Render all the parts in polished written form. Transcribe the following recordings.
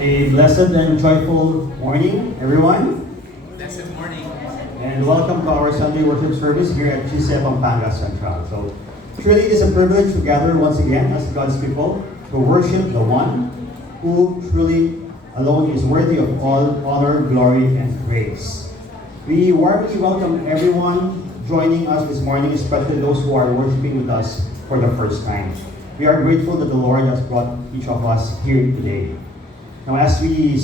A blessed and joyful morning, everyone, Blessed morning. and welcome to our Sunday worship service here at GC Pampanga Central. So, truly it is a privilege to gather once again as God's people to worship the one who truly alone is worthy of all honor, glory, and praise. We warmly welcome everyone joining us this morning, especially those who are worshiping with us for the first time. We are grateful that the Lord has brought each of us here today. Now, as we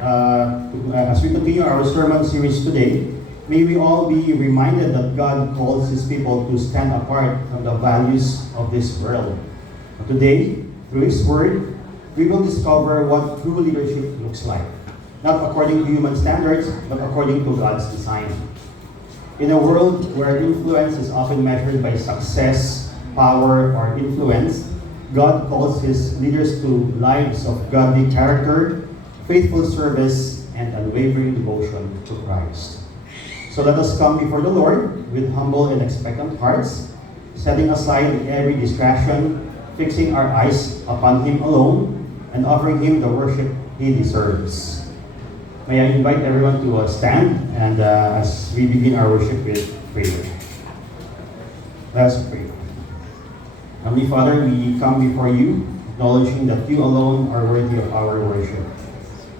as we continue our sermon series today, may we all be reminded that God calls His people to stand apart from the values of this world. Today, through His Word, we will discover what true leadership looks like, not according to human standards, but according to God's design. In a world where influence is often measured by success, power, or influence, God calls His leaders to lives of godly character, faithful service, and unwavering devotion to Christ. So let us come before the Lord with humble and expectant hearts, setting aside every distraction, fixing our eyes upon Him alone, and offering Him the worship He deserves. May I invite everyone to stand and as we begin our worship with prayer. Let us pray. Heavenly Father, we come before you, acknowledging that you alone are worthy of our worship.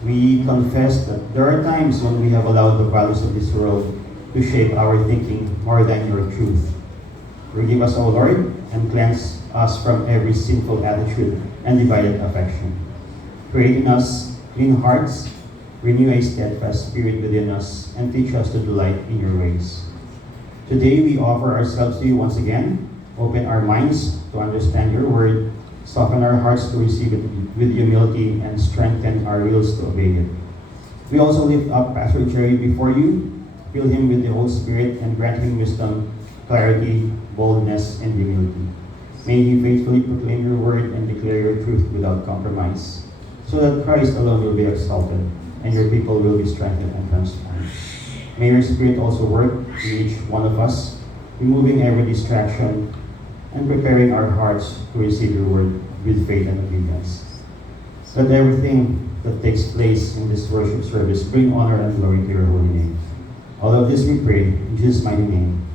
We confess that there are times when we have allowed the values of this world to shape our thinking more than your truth. Forgive us, O Lord, and cleanse us from every sinful attitude and divided affection. Create in us clean hearts, renew a steadfast spirit within us, and teach us to delight in your ways. Today we offer ourselves to you once again. Open our minds to understand your word, soften our hearts to receive it with humility, and strengthen our wills to obey it. We also lift up Pastor Jerry before you, fill him with the Holy Spirit, and grant him wisdom, clarity, boldness, and humility. May he faithfully proclaim your word and declare your truth without compromise, so that Christ alone will be exalted, and your people will be strengthened and transformed. May your Spirit also work in each one of us, removing every distraction and preparing our hearts to receive your word with faith and obedience. Let everything that takes place in this worship service bring honor and glory to your holy name. All of this we pray in Jesus' mighty name.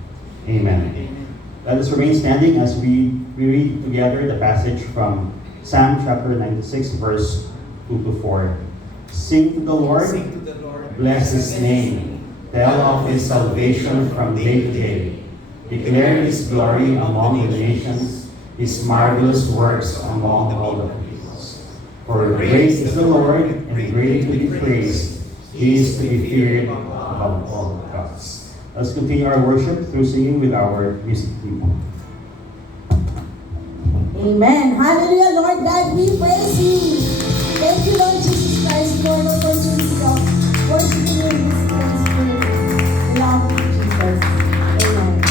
Amen. Amen. Let us remain standing as we read together the passage from Psalm chapter 96, verse 2 to 4. Sing to the Lord, Sing to the Lord. bless His name, tell of His salvation from day to day. Declare His glory among the nations, His marvelous works among all the peoples. For great is the Lord, and greatly to be praised. He is to be feared above all gods. Let's continue our worship through singing with our music team. Amen. Hallelujah, Lord God, we praise you. Thank you, Lord Jesus Christ, for the opportunity of worshiping you in this Holy Spirit. Love you, Jesus. Amen.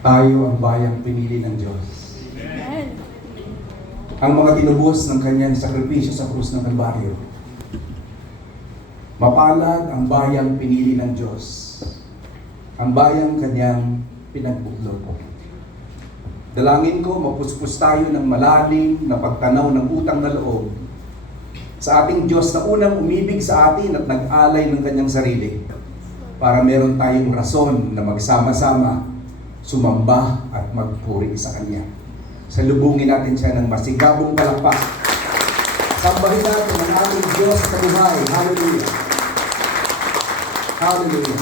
Tayo ang bayang pinili ng Diyos. Ang mga tinubos ng kanyang sakripisyo sa krus ng Kalbaryo. Mapalad ang bayang pinili ng Diyos. Ang bayang kanyang pinagbuklod. Dalangin ko, mapuspos tayo ng malalim na pagtanaw ng utang na loob sa ating Diyos na unang umibig sa atin at nag-alay ng kanyang sarili para meron tayong rason na magsama-sama, sumamba at magpuri sa Kanya. Salubungin natin siya ng masigabong palakpak. Sambahin natin ang ating Diyos sa buhay. Hallelujah! Hallelujah!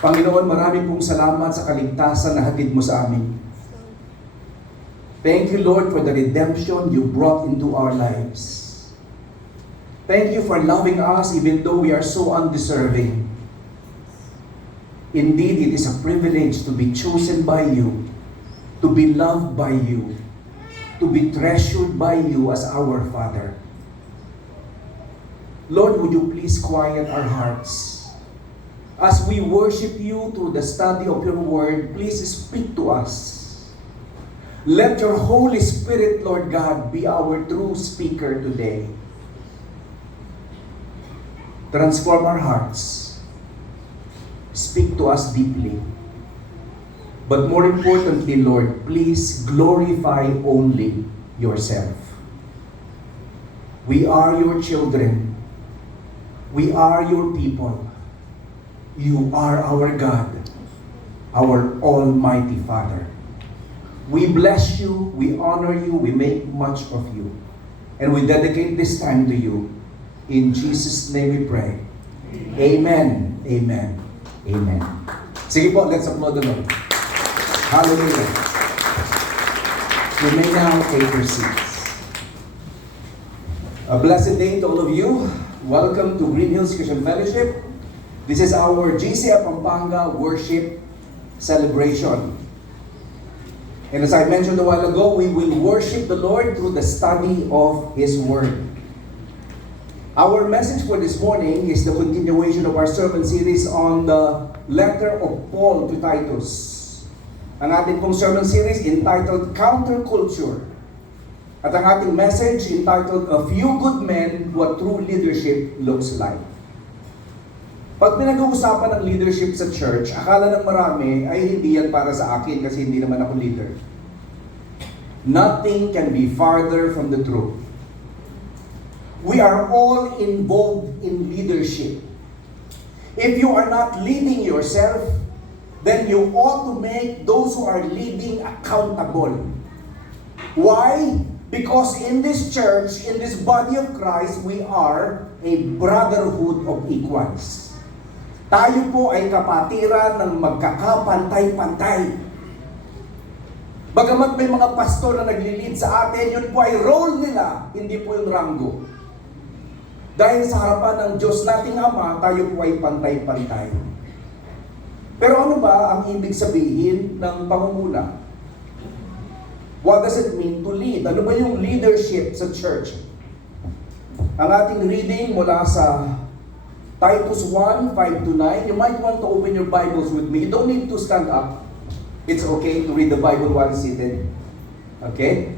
Panginoon, marami pong salamat sa kaligtasan na hatid mo sa amin. Thank you, Lord, for the redemption you brought into our lives. Thank you for loving us even though we are so undeserving. Indeed, it is a privilege to be chosen by you, to be loved by you, to be treasured by you as our Father. Lord, would you please quiet our hearts? As we worship you through the study of your word, please speak to us. Let your Holy Spirit, Lord God, be our true speaker today. Transform our hearts. Speak to us deeply. But more importantly, Lord, please glorify only yourself. We are your children. We are your people. You are our God, our Almighty Father. We bless you, we honor you, we make much of you. And we dedicate this time to you. In Jesus' name we pray. Amen. Amen. Amen. Sige po, let's applaud the Lord. Hallelujah. You may now take your seats. A blessed day to all of you. Welcome to Green Hills Christian Fellowship. This is our GCF Pampanga worship celebration. And as I mentioned a while ago, we will worship the Lord through the study of His Word. Our message for this morning is the continuation of our sermon series on the letter of Paul to Titus. Ang ating pong sermon series entitled Counterculture. At ang ating message entitled A Few Good Men, What True Leadership Looks Like. Pag pinag-uusapan ng leadership sa church, akala ng marami ay hindi yan para sa akin kasi hindi naman ako leader. Nothing can be farther from the truth. We are all involved in leadership. If you are not leading yourself, then you ought to make those who are leading accountable. Why? Because in this church, in this body of Christ, we are a brotherhood of equals. Tayo po ay kapatiran ng magkakapantay-pantay. Bagamat may mga pastor na naglilid sa atin, yun po ay role nila, hindi po yung ranggo. Dahil sa harapan ng Diyos nating Ama, tayo po ay pantay-pantay. Pero ano ba ang ibig sabihin ng pangunguna? What does it mean to lead? Ano ba yung leadership sa church? Ang ating reading mula sa Titus 1, 5-9. You might want to open your Bibles with me. You don't need to stand up. It's okay to read the Bible while seated. Okay?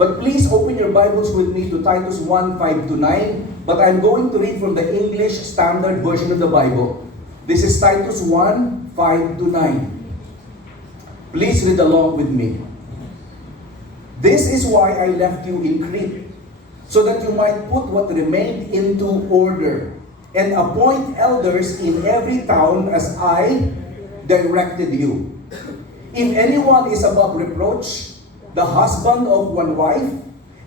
But please open your Bibles with me to Titus 1, 5-9. But I'm going to read from the English Standard Version of the Bible. This is Titus 1, 5-9. Please read along with me. This is why I left you in Crete, so that you might put what remained into order, and appoint elders in every town as I directed you. If anyone is above reproach, the husband of one wife,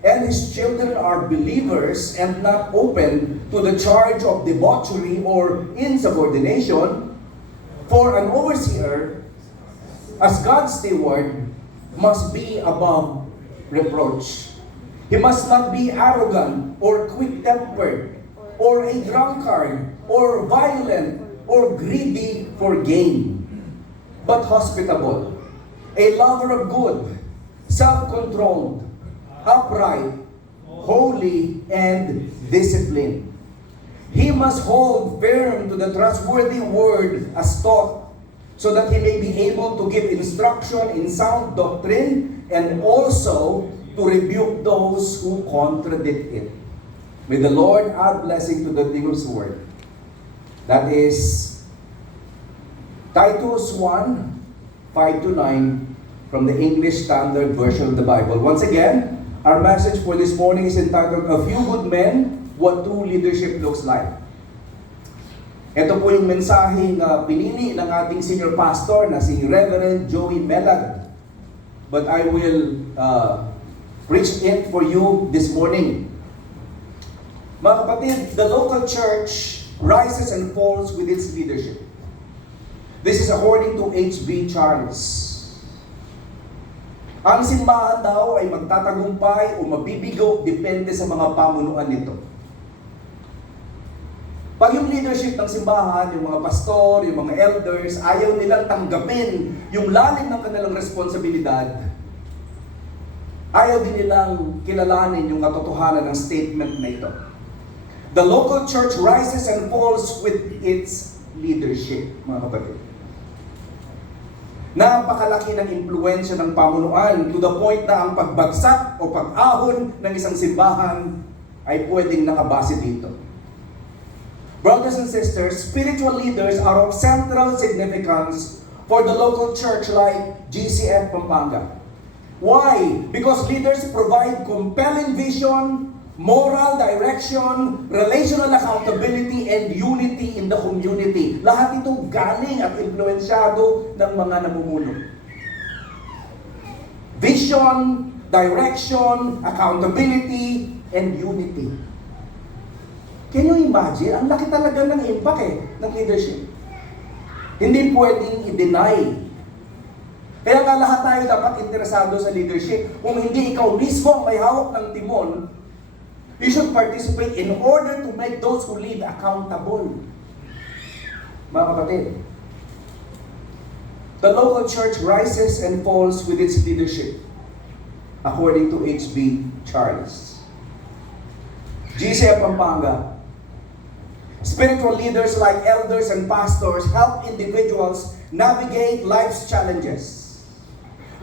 and his children are believers and not open to the charge of debauchery or insubordination, for an overseer, as God's steward, must be above reproach. He must not be arrogant or quick-tempered, or a drunkard, or violent, or greedy for gain, but hospitable, a lover of good, self-controlled, upright, holy, and disciplined. He must hold firm to the trustworthy word as taught, so that he may be able to give instruction in sound doctrine and also to rebuke those who contradict it. May the Lord add blessing to the reading of His word. That is Titus 1, 5-9 from the English Standard Version of the Bible. Once again, our message for this morning is entitled, A Few Good Men, What True Leadership Looks Like. Ito po yung mensaheng pinili ng ating senior pastor na si Reverend Joey Melag. But I will preach it for you this morning. Mga kapatid, the local church rises and falls with its leadership. This is according to H.B. Charles. Ang simbahan daw ay magtatagumpay o mabibigo depende sa mga pamunuan nito. Pag yung leadership ng simbahan, yung mga pastor, yung mga elders, ayaw nilang tanggapin yung lalim ng kanilang responsibilidad, ayaw din nilang kilalanin yung katotohanan ng statement na ito. The local church rises and falls with its leadership, mga kapatid. Napakalaki ng impluensya ng pamunuan to the point na ang pagbagsak o pag-ahon ng isang simbahan ay pwedeng nakabase dito. Brothers and sisters, spiritual leaders are of central significance for the local church like GCF Pampanga. Why? Because leaders provide compelling vision, moral direction, relational accountability, and unity in the community. Lahat ito galing at impluensyado ng mga namumuno. Vision, direction, accountability, and unity. Can you imagine? Ang laki talaga ng impact ng leadership. Hindi pwedeng i-deny. Kaya nga lahat tayo dapat interesado sa leadership. Kung hindi ikaw mismo ang may hawak ng timon, you should participate in order to make those who lead accountable. Mga kapatid, the local church rises and falls with its leadership, according to H.B. Charles. GCF Pampanga. Spiritual leaders like elders and pastors help individuals navigate life's challenges.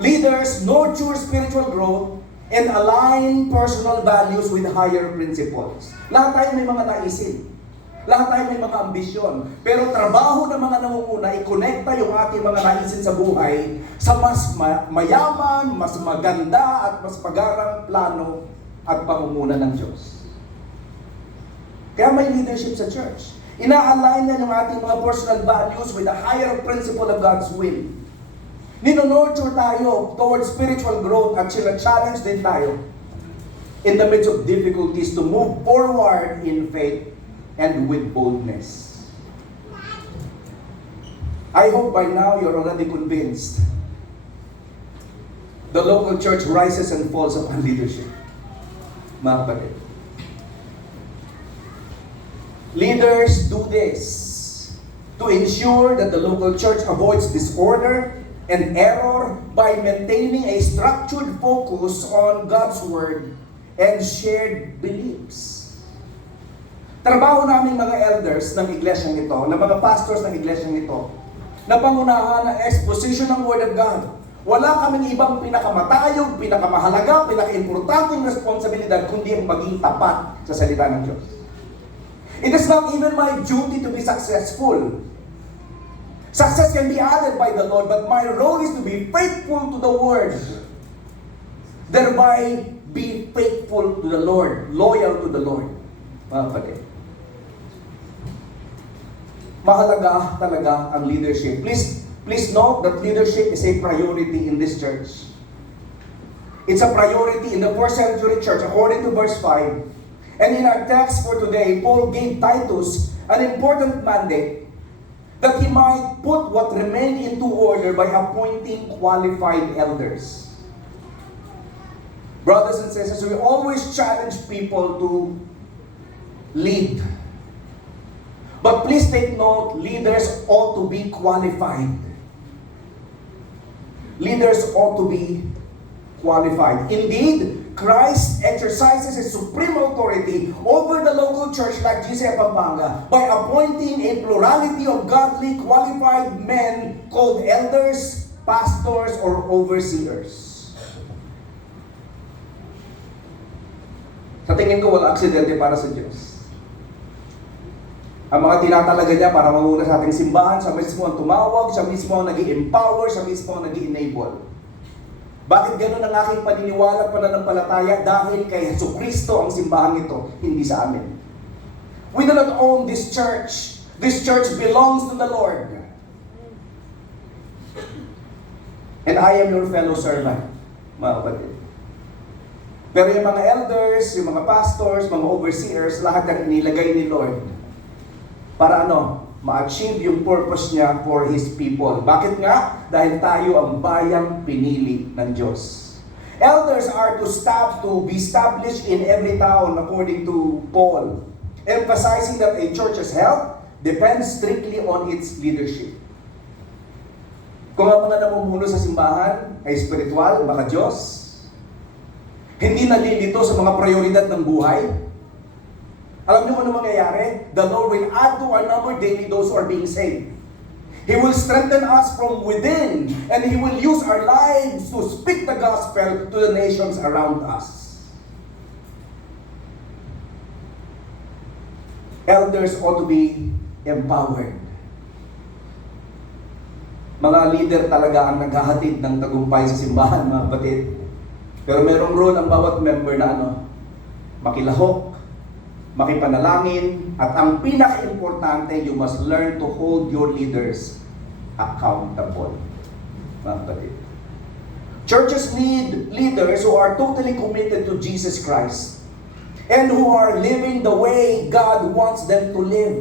Leaders nurture spiritual growth and align personal values with higher principles. Lahat tayo may mga naisin. Lahat tayo may mga ambisyon. Pero trabaho ng mga namumuna, i-connecta yung ating mga naisin sa buhay sa mas mayaman, mas maganda at mas pagarang plano at pamumuna ng Diyos. Kaya may leadership sa church. Ina-align niya yung ating mga personal values with the higher principle of God's will. Nino-nurture tayo towards spiritual growth at sila-challenge din tayo in the midst of difficulties to move forward in faith and with boldness. I hope by now you're already convinced the local church rises and falls upon leadership. Mga kapatid. Leaders do this to ensure that the local church avoids disorder and error by maintaining a structured focus on God's Word and shared beliefs. Trabaho namin mga elders ng iglesyang ito, ng mga pastors ng iglesyang ito, na pangunahan ang exposition ng Word of God. Wala kaming ibang pinakamatayog, pinakamahalaga, pinaka-importanteng responsibilidad kundi ang maging tapat sa salita ng Diyos. It is not even my duty to be successful. Success can be added by the Lord, but my role is to be faithful to the Word. Thereby, be faithful to the Lord, loyal to the Lord. Mga kapatid. Mahalaga talaga ang leadership. Please note that leadership is a priority in this church. It's a priority in the first century church, according to verse 5. And in our text for today, Paul gave Titus an important mandate that he might put what remained into order by appointing qualified elders. Brothers and sisters, we always challenge people to lead. But please take note, leaders ought to be qualified. Leaders ought to be qualified. Indeed, Christ exercises his supreme authority over the local church like GCF Pampanga by appointing a plurality of godly qualified men called elders, pastors, or overseers. Sa tingin ko, wala aksidente para sa Diyos. Ang mga tinatalaga niya para mamuna sa ating simbahan, siya mismo ang tumawag, siya mismo ang nag-i-empower, siya mismo ang nag-i-enable. Bakit ganun ang aking paniniwala at pananampalataya? Dahil kay Jesucristo ang simbahan ito, hindi sa amin. We do not own this church. This church belongs to the Lord. And I am your fellow servant, mga kapatid. Pero yung mga elders, yung mga pastors, mga overseers, lahat ang inilagay ni Lord para ma-achieve yung purpose niya for His people. Bakit nga? Dahil tayo ang bayang pinili ng Diyos. Elders are to be established in every town according to Paul, emphasizing that a church's health depends strictly on its leadership. Kung ang mga namumuno sa simbahan ay spiritual, baka Diyos, hindi nalilito sa mga prioridad ng buhay, alam niyo kung ano mangyayari? The Lord will add to our number daily those who are being saved. He will strengthen us from within, and He will use our lives to speak the gospel to the nations around us. Elders ought to be empowered. Mga leader talaga ang naghahatid ng tagumpay sa simbahan, mga kapatid. Pero merong role ang bawat member na makilahok, makipanalangin, at ang pinaka-importante, you must learn to hold your leaders accountable. Mga kapatid. Churches need leaders who are totally committed to Jesus Christ and who are living the way God wants them to live.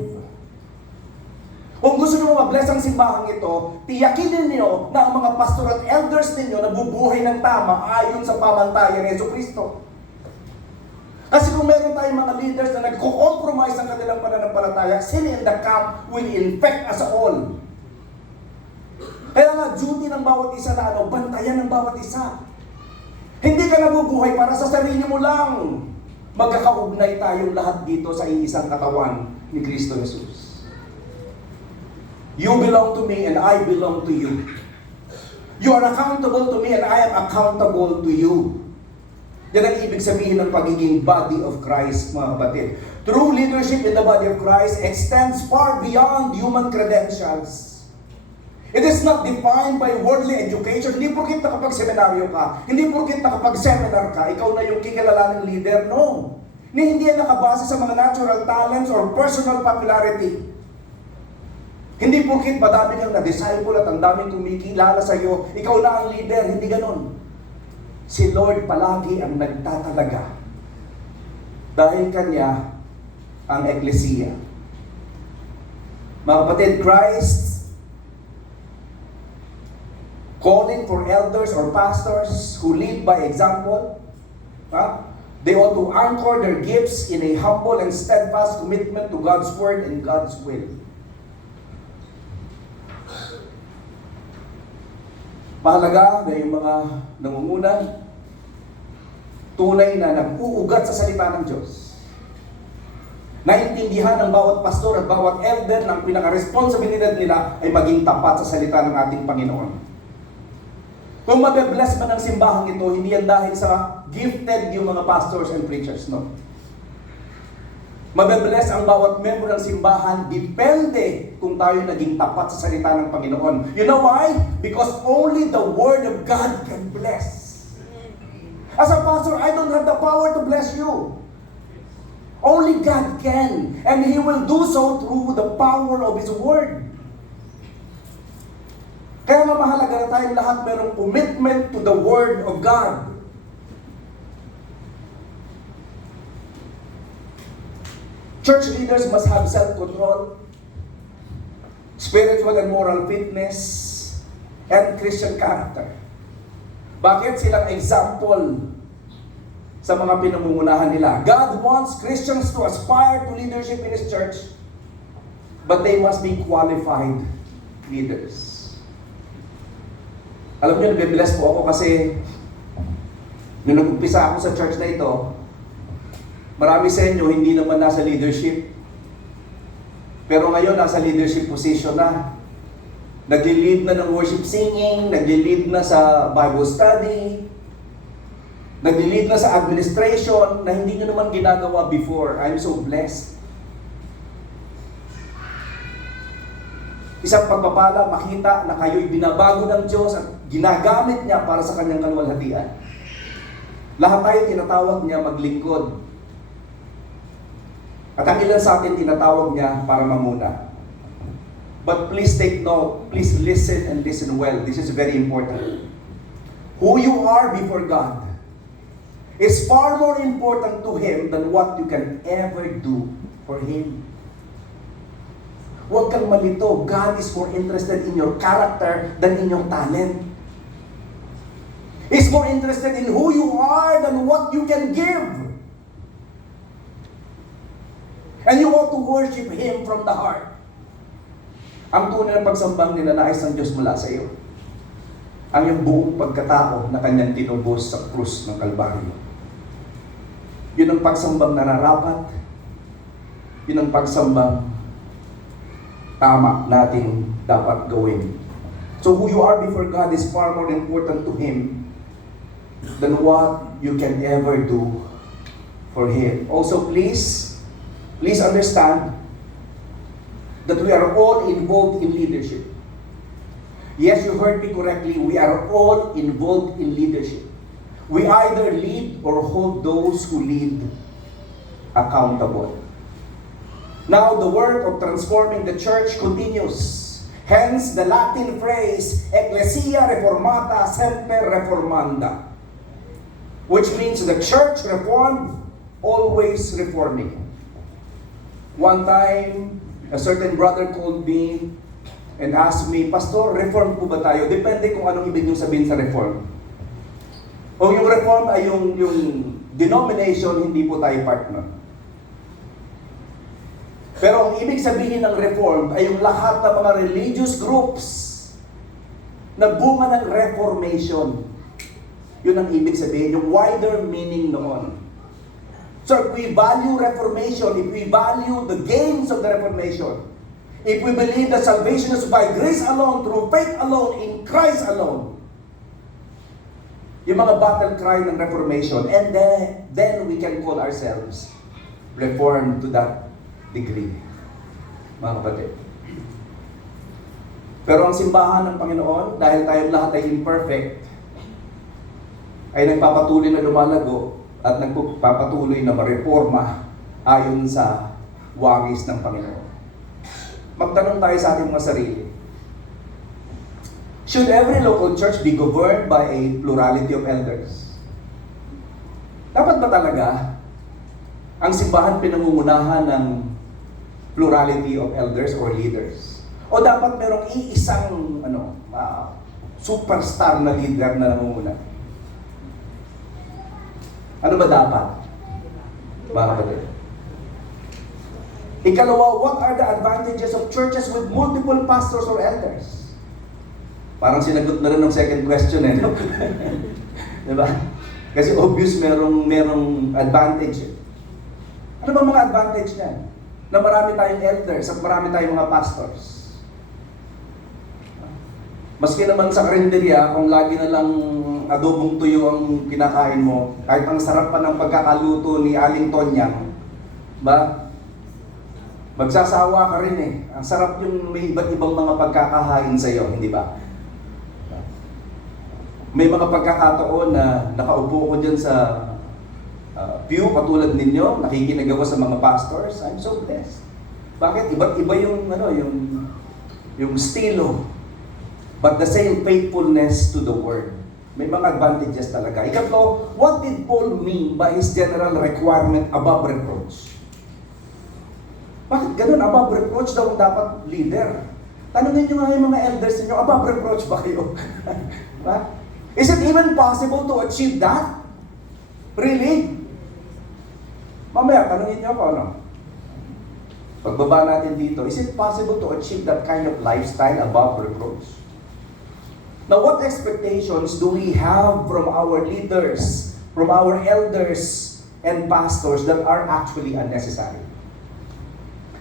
Kung gusto nyo ma-bless ang simbahang ito, tiyakin ninyo na ang mga pastor at elders ninyo nabubuhay ng tama ayon sa pamantayan ni Jesucristo. Kasi kung meron tayong mga leaders na nagko-compromise ang kanilang pananampalataya, sin in the camp will infect us all. Kaya nga, duty ng bawat isa na bantayan ng bawat isa. Hindi ka nabubuhay para sa sarili mo lang. Magkakaugnay tayong lahat dito sa iisang katawan ni Kristo Jesus. You belong to me and I belong to you. You are accountable to me and I am accountable to you. Yan ang ibig sabihin ng pagiging body of Christ, mga kapatid. True leadership in the body of Christ extends far beyond human credentials. It is not defined by worldly education. Hindi porkit nakapag-seminaryo ka, hindi porkit nakapag-seminar ka, ikaw na yung kikilalaning leader. No. Hindi yan nakabase sa mga natural talents or personal popularity. Hindi porkit madami kang na-disciple at ang daming kumikilala sa iyo, ikaw na ang leader. Hindi ganon. Si Lord palagi ang nagtatalaga. Dahil Kanya ang Eklesiya. Mga kapatid, Christ calling for elders or pastors who lead by example. They ought to anchor their gifts in a humble and steadfast commitment to God's Word and God's will. Mahalaga na yung mga nangunguna, tunay na nag-uugat sa salita ng Diyos. Naintindihan ng bawat pastor at bawat elder na ang pinaka-responsibilidad nila ay maging tapat sa salita ng ating Panginoon. Kung mabe-bless man ang simbahang ito, hindi yan dahil sa gifted yung mga pastors and preachers, no? Mabe-bless ang bawat member ng simbahan, depende kung tayo naging tapat sa salita ng Panginoon. You know why? Because only the Word of God can bless. As a pastor, I don't have the power to bless you. Only God can. And He will do so through the power of His Word. Kaya nga mahalaga na tayong lahat merong commitment to the Word of God. Church leaders must have self-control, spiritual and moral fitness, and Christian character. Bakit? Silang example sa mga pinamumunahan nila. God wants Christians to aspire to leadership in His church, but they must be qualified leaders. Alam niyo, nabibless po ako kasi Nung nag-umpisa ako sa church na ito, marami sa inyo hindi naman nasa leadership. Pero ngayon nasa leadership position na. Nagli-lead na ng worship singing, nagli-lead na sa Bible study, nagli-lead na sa administration na hindi nyo naman ginagawa before. I'm so blessed. Isang pagpapala, makita na kayo'y binabago ng Diyos at ginagamit niya para sa kanyang kaluwalhatian. Lahat tayo tinatawag niya maglingkod. At ang ilan sa atin tinatawag niya para mamuna. But please take note, please listen and listen well. This is very important. Who you are before God is far more important to Him than what you can ever do for Him. Huwag kang malito. God is more interested in your character than in your talent. He's more interested in who you are than what you can give. And you ought to worship Him from the heart. Ang tunay ng pagsambang ninanais ng Diyos mula sa iyo. Ang iyong buong pagkatao na Kanyang tinubos sa krus ng Kalbaryo. Yun ang pagsambang nararapat. Yun ang pagsambang tama natin dapat gawin. So who you are before God is far more important to Him than what you can ever do for Him. Also, please understand that we are all involved in leadership. Yes, you heard me correctly. We are all involved in leadership. We either lead or hold those who lead accountable. Now, the work of transforming the church continues. Hence, the Latin phrase, Ecclesia Reformata Semper Reformanda, which means the church reformed, always reforming. One time, a certain brother called me and asked me, Pastor, reform po ba tayo? Depende kung anong ibig nyo sabihin sa reform. O yung reform ay yung denomination, hindi po tayo part nun. Pero ang ibig sabihin ng reform ay yung lahat ng mga religious groups na bunga ng reformation. Yun ang ibig sabihin, yung wider meaning noon. So if we value reformation, if we value the gains of the reformation, if we believe that salvation is by grace alone, through faith alone, in Christ alone, yung mga battle cry ng reformation, and then we can call ourselves reformed to that degree, mga kapatid. Pero ang simbahan ng Panginoon, dahil tayong lahat ay imperfect, ay nagpapatuloy na lumalago at nagpapatuloy na mareforma ayon sa wangis ng Panginoon. Magtanong tayo sa ating mga sarili. Should every local church be governed by a plurality of elders? Dapat ba talaga ang simbahan pinangungunahan ng plurality of elders or leaders? O dapat merong iisang superstar na leader na nangunguna? Ano ba dapat? Mga kapatid. Ikalawa, what are the advantages of churches with multiple pastors or elders? Parang sinagot na rin ng second question eh. No? Diba? Kasi obvious merong advantage. Ano ba mga advantage niyan? Na marami tayong elders at marami tayong mga pastors. Maski naman sa karinderya, kung lagi na lang adobong tuyo ang kinakain mo, kahit ang sarap pa ng pagkakaluto ni Aling Tonyang, ba? Magsasawa ka rin eh. Ang sarap yung may iba't ibang mga pagkakahain sa iyo, hindi ba? May mga pagkakataon na nakaupo ko dyan sa pew katulad ninyo, nakikinig ako sa mga pastors. I'm so blessed. Bakit? Iba't iba yung estilo. But the same faithfulness to the word. May mga advantages talaga. Ikatlo, what did Paul mean by his general requirement above reproach? Bakit ganun? Above reproach daw dapat leader. Tanungin nyo nga yung mga elders niyo, above reproach ba kayo? Is it even possible to achieve that? Really? Mamaya, tanungin nyo ako, ano? Pagbaba natin dito, is it possible to achieve that kind of lifestyle above reproach? Now, what expectations do we have from our leaders from our elders and pastors that are actually unnecessary.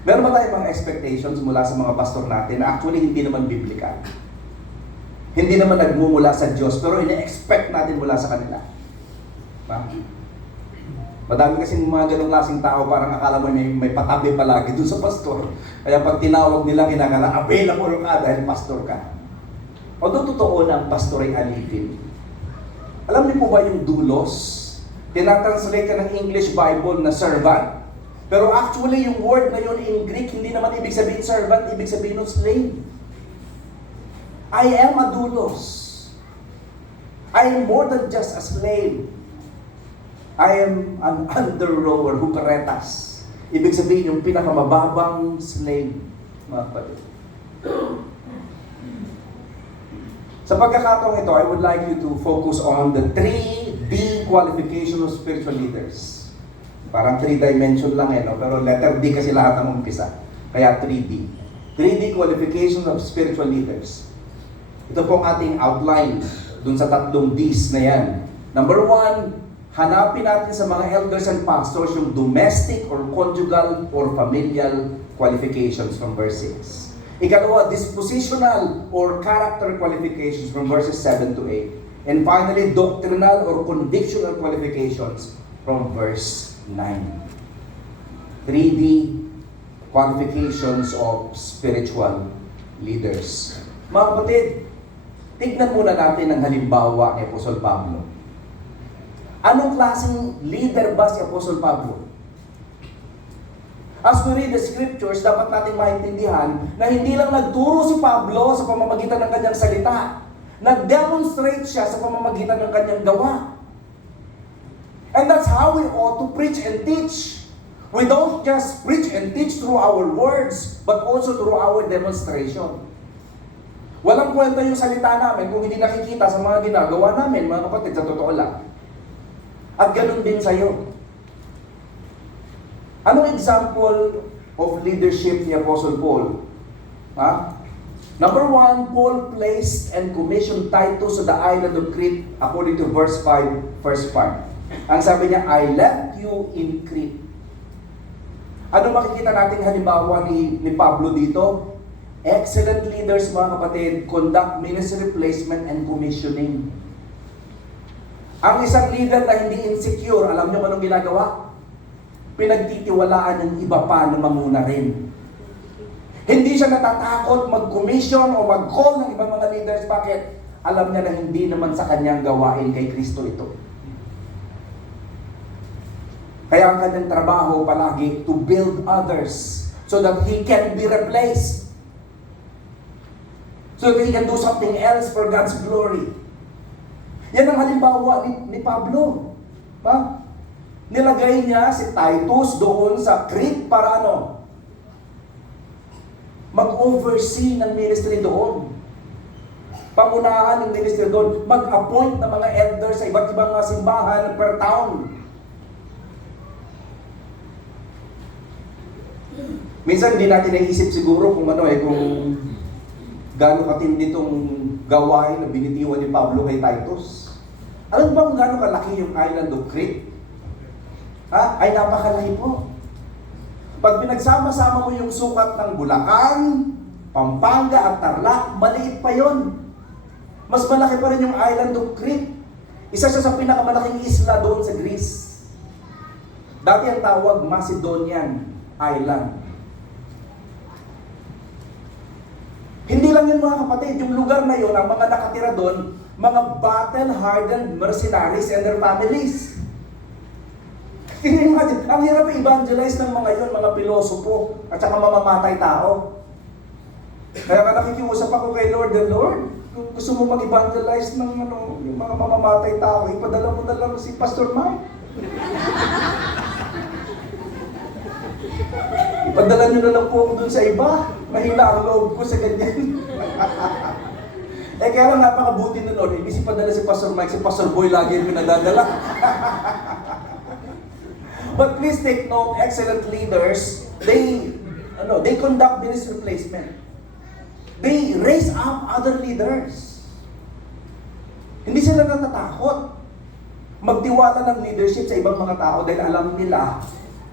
Meron ba tayong mga expectations mula sa mga pastor natin na actually hindi naman biblical? Hindi naman nagmumula sa Diyos, pero ina-expect natin mula sa kanila. Madami kasing mga ganong klaseng tao, parang akala mo may patabi palagi dun sa pastor. Kaya pag tinawag nila, kinakala, available ka dahil pastor ka. Although totoo na ang pastor ay alipin. Alam niyo po ba yung doulos? Tinatranslate ka ng English Bible na servant. Pero actually, yung word na yun in Greek, hindi naman ibig sabihin servant, ibig sabihin ng slave. I am a doulos. I am more than just a slave. I am an under-rower, hukaretas. Ibig sabihin yung pinakamababang slave, mga kapatid. Sa pagkakataong ito, I would like you to focus on the 3D qualification of spiritual leaders. Parang 3-dimension lang no? Pero letter D kasi lahat ng umpisa. Kaya 3D. 3D qualification of spiritual leaders. Ito po ang ating outline dun sa 3 Ds na yan. Number 1, hanapin natin sa mga elders and pastors yung domestic or conjugal or familial qualifications from verse 6. Ikalawa, dispositional or character qualifications from verses 7 to 8. And finally, doctrinal or convictional qualifications from verse 9. 3D qualifications of spiritual leaders. Mga kapatid, tignan muna natin ang halimbawa ni Apostol Pablo. Anong klaseng leader ba si Apostol Pablo? As we read the scriptures, dapat nating maintindihan na hindi lang nagturo si Pablo sa pamamagitan ng kanyang salita. Nag-demonstrate siya sa pamamagitan ng kanyang gawa. And that's how we ought to preach and teach. We don't just preach and teach through our words, but also through our demonstration. Walang kwenta yung salita namin kung hindi nakikita sa mga ginagawa namin, mga kapatid, sa totoo lang. At ganun din sa'yo. Anong example of leadership ni Apostle Paul? Number 1, Paul placed and commissioned Titus sa the island of Crete according to verse 5, first part. Ang sabi niya, I left you in Crete. Ano makikita natin halimbawa ni Pablo dito? Excellent leaders, mga kapatid, conduct ministry placement and commissioning. Ang isang leader na hindi insecure, alam niyo anong ginagawa? Pinagtitiwalaan ng iba pa na mamuna rin. Hindi siya natatakot mag-commission o mag-call ng ibang mga leaders. Bakit? Alam niya na hindi naman sa kanyang gawain kay Kristo ito. Kaya ang kanyang trabaho palagi to build others so that he can be replaced. So that he can do something else for God's glory. Yan ang halimbawa ni Pablo. Nilagay niya si Titus doon sa Crete para mag-oversee ng ministry doon. Pangunahan ng ministry doon. Mag-appoint ng mga elders sa iba't ibang simbahan per town. Minsan hindi natin naisip siguro kung kung gaano katindi itong gawain na binitiwan ni Pablo kay Titus. Alam ba kung gaano kalaki yung island of Crete? Ay napakalaki po. Pag pinagsama-sama mo yung sukat ng Bulacan, Pampanga at Tarlac, maliit pa yon. Mas malaki pa rin yung island of Crete. Isa siya sa pinakamalaking isla doon sa Greece. Dati ang tawag Macedonian Island. Hindi lang yun mga kapatid, yung lugar na yun, ang mga nakatira doon, mga battle-hardened mercenaries and their families. Imagine, ang hirap i-evangelize ng mga yun, mga pilosopo, at saka mamamatay tao. Kaya ka nakikiusap ako kay Lord the Lord, kung gusto mo mag-evangelize ng yung mga mamamatay tao, ipadala mo na lang si Pastor Mike. Ipadala nyo na lang po ako dun sa iba. Mahina ang loob ko sa ganyan. Kaya lang napakabuti na Lord. Ibig ipadala si Pastor Mike, si Pastor Boy lagi yung pinadadala. But please take note, excellent leaders, they conduct ministry placement. They raise up other leaders. Hindi sila natatakot. magtiwala ng leadership sa ibang mga tao dahil alam nila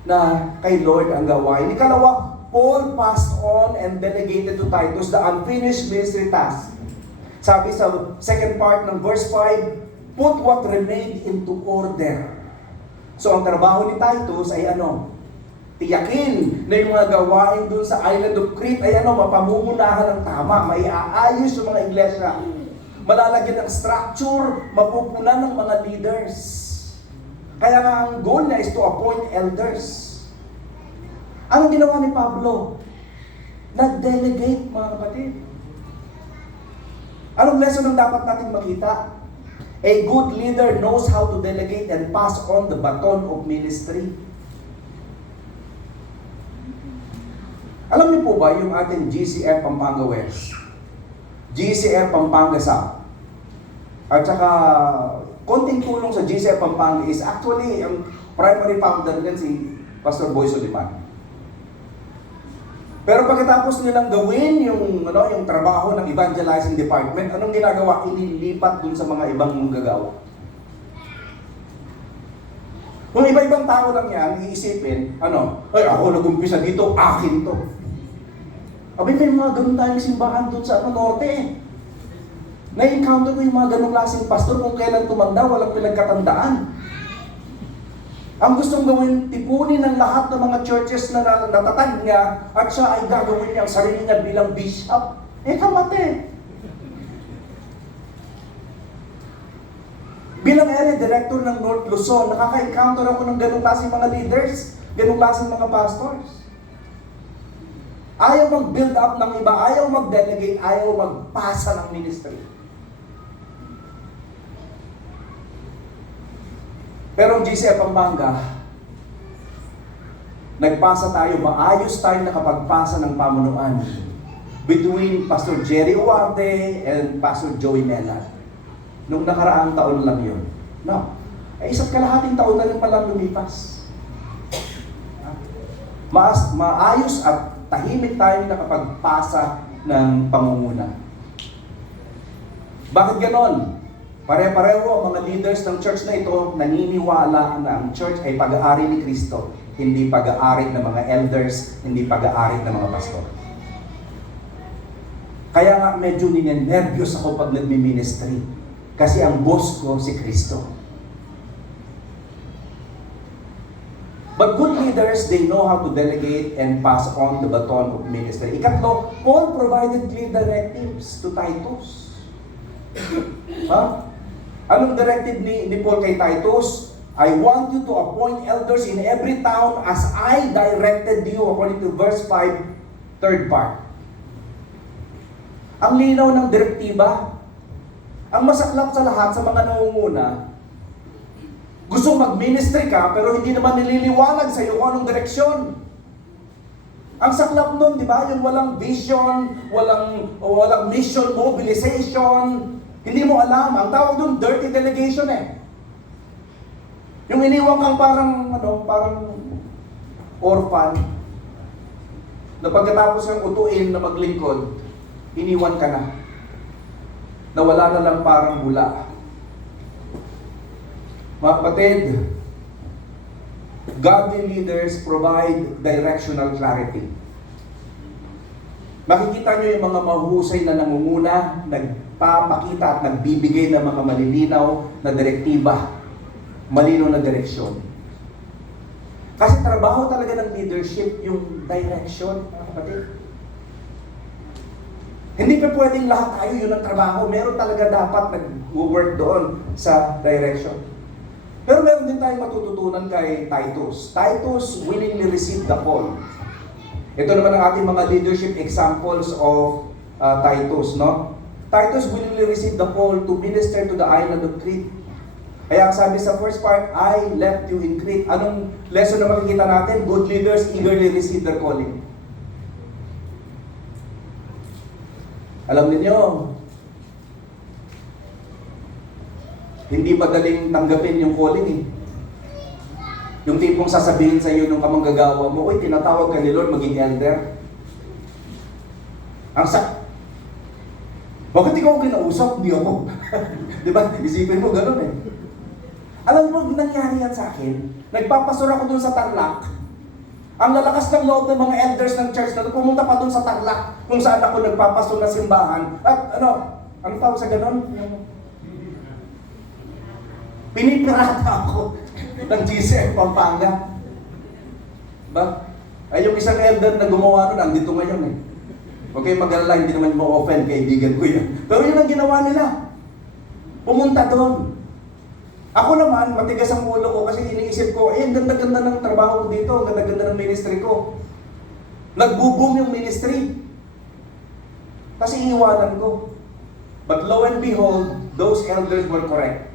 na kay Lord ang gawain. Ikalawa, Paul passed on and delegated to Titus the unfinished ministry task. Sabi sa second part ng verse 5, put what remained into order. So ang trabaho ni Titus ay ano? Tiyakin na yung mga gawain dun sa island of Crete ay ano, mapamumunahan ng tama, maiaayos yung mga iglesia. Malalagyan ng structure, mapupunan ng mga leaders. Kaya nga ang goal niya is to appoint elders. Anong ginawa ni Pablo? Nag-delegate, mga kapatid. Anong lesson ang dapat nating makita? A good leader knows how to delegate and pass on the baton of ministry. Alam niyo po ba yung ating GCF Pampanga West? GCF Pampanga South. At saka, konting tulong sa GCF Pampanga is actually, ang primary founder din si Pastor Boy Soliman. Pero pagkatapos nilang gawin yung trabaho ng evangelizing department, anong ginagawa? Ililipat dun sa mga ibang manggagawa. Kung iba-ibang tao lang yan, iisipin, ay ako nag-umpisa dito, akin to. Abay, may mga ganun tayong simbahan dun sa norte. Na-encounter ko yung mga ganung klaseng pastor kung kailan tumanda, walang pinagkatandaan. Ang gustong gawin, tipunin ng lahat ng mga churches na natatag niya at siya ay gagawin niya ang sarili niya bilang bishop. Kamate. Bilang area director ng North Luzon, nakaka-encounter ako ng ganung klaseng mga leaders, ganung klaseng mga pastors. Ayaw mag-build up ng iba, ayaw mag-delegate, ayaw magpasa ng ministry. Pero ang GCF Pampanga, nagpasa tayo, maayos tayo nakapagpasa ng pamunuan between Pastor Jerry Uarte and Pastor Joey Melan. Nung nakaraang taon lang yun. No. Isa't kalahating taon na rin palang lumipas. Maayos at tahimik tayo nakapagpasa ng pamumuna. Bakit ganon? Pare-pareho ang mga leaders ng church na ito naniniwala na ang church ay pag-aari ni Kristo, hindi pag-aari ng mga elders, hindi pag-aari ng mga pastor. Kaya nga medyo ninenervyos ako pag nagmi-ministry kasi ang boss ko si Kristo. But good leaders, they know how to delegate and pass on the baton of ministry. Ikatlo, Paul provided clear directives to Titus. Anong directive ni Paul kay Titus? I want you to appoint elders in every town as I directed you, according to verse 5, third part. Ang linaw ng direktiba, ang masaklap sa lahat sa mga nangunguna, gusto mag-ministry ka, pero hindi naman nililiwanag sa iyo kung anong direksyon. Ang saklap nun, di ba? Yung walang vision, walang mission, mobilization, hindi mo alam. Ang tawag doon, dirty delegation eh. Yung iniwan kang parang orphan, na pagkatapos ng utuin na maglingkod, iniwan ka na. Nawala na lang parang bula. Mga kapatid, godly leaders provide directional clarity. Makikita nyo yung mga mahusay na nangunguna, nagpapakita at nagbibigay ng mga malilinaw na direktiba, malinaw na direksyon. Kasi trabaho talaga ng leadership yung direction, mga kapatid. Hindi pa pwedeng lahat tayo yun ang trabaho. Meron talaga dapat nag-work doon sa direction. Pero meron din tayong matututunan kay Titus. Titus willingly received the call. Ito naman ang ating mga leadership examples of Titus, no? Titus willingly received the call to minister to the island of Crete. Kaya sabi sa first part, I left you in Crete. Anong lesson na makikita natin? Good leaders eagerly receive their calling. Alam niyo, hindi madaling tanggapin yung calling eh. Yung tipong sasabihin sa iyo nung kamanggagawa mo, uy, tinatawag ka ni Lord maging elder. Bakit ikaw kinausap? Hindi ako. Di ba? Isipin mo, gano'n eh. Alam mo, nangyari yan sa akin. Nagpapastor ako dun sa Tarlac. Ang lalakas ng loob ng mga elders ng church na pumunta pa dun sa Tarlac kung saan ako nagpapastor na simbahan. At ano tawag sa ganon? Pinipirata ako ng GCF Pampanga. Ba? Ay yung isang elder na gumawa nun, andito ngayon eh. Huwag kayong mag-alala, hindi naman mo offend, kaibigan ko yan. Pero yun ang ginawa nila. Pumunta doon. Ako naman, matigas ang ulo ko kasi iniisip ko, ang ganda-ganda ng trabaho ko dito, ang ganda-ganda ng ministry ko. Nagbo-boom yung ministry. Kasi iniwanan ko. But lo and behold, those elders were correct.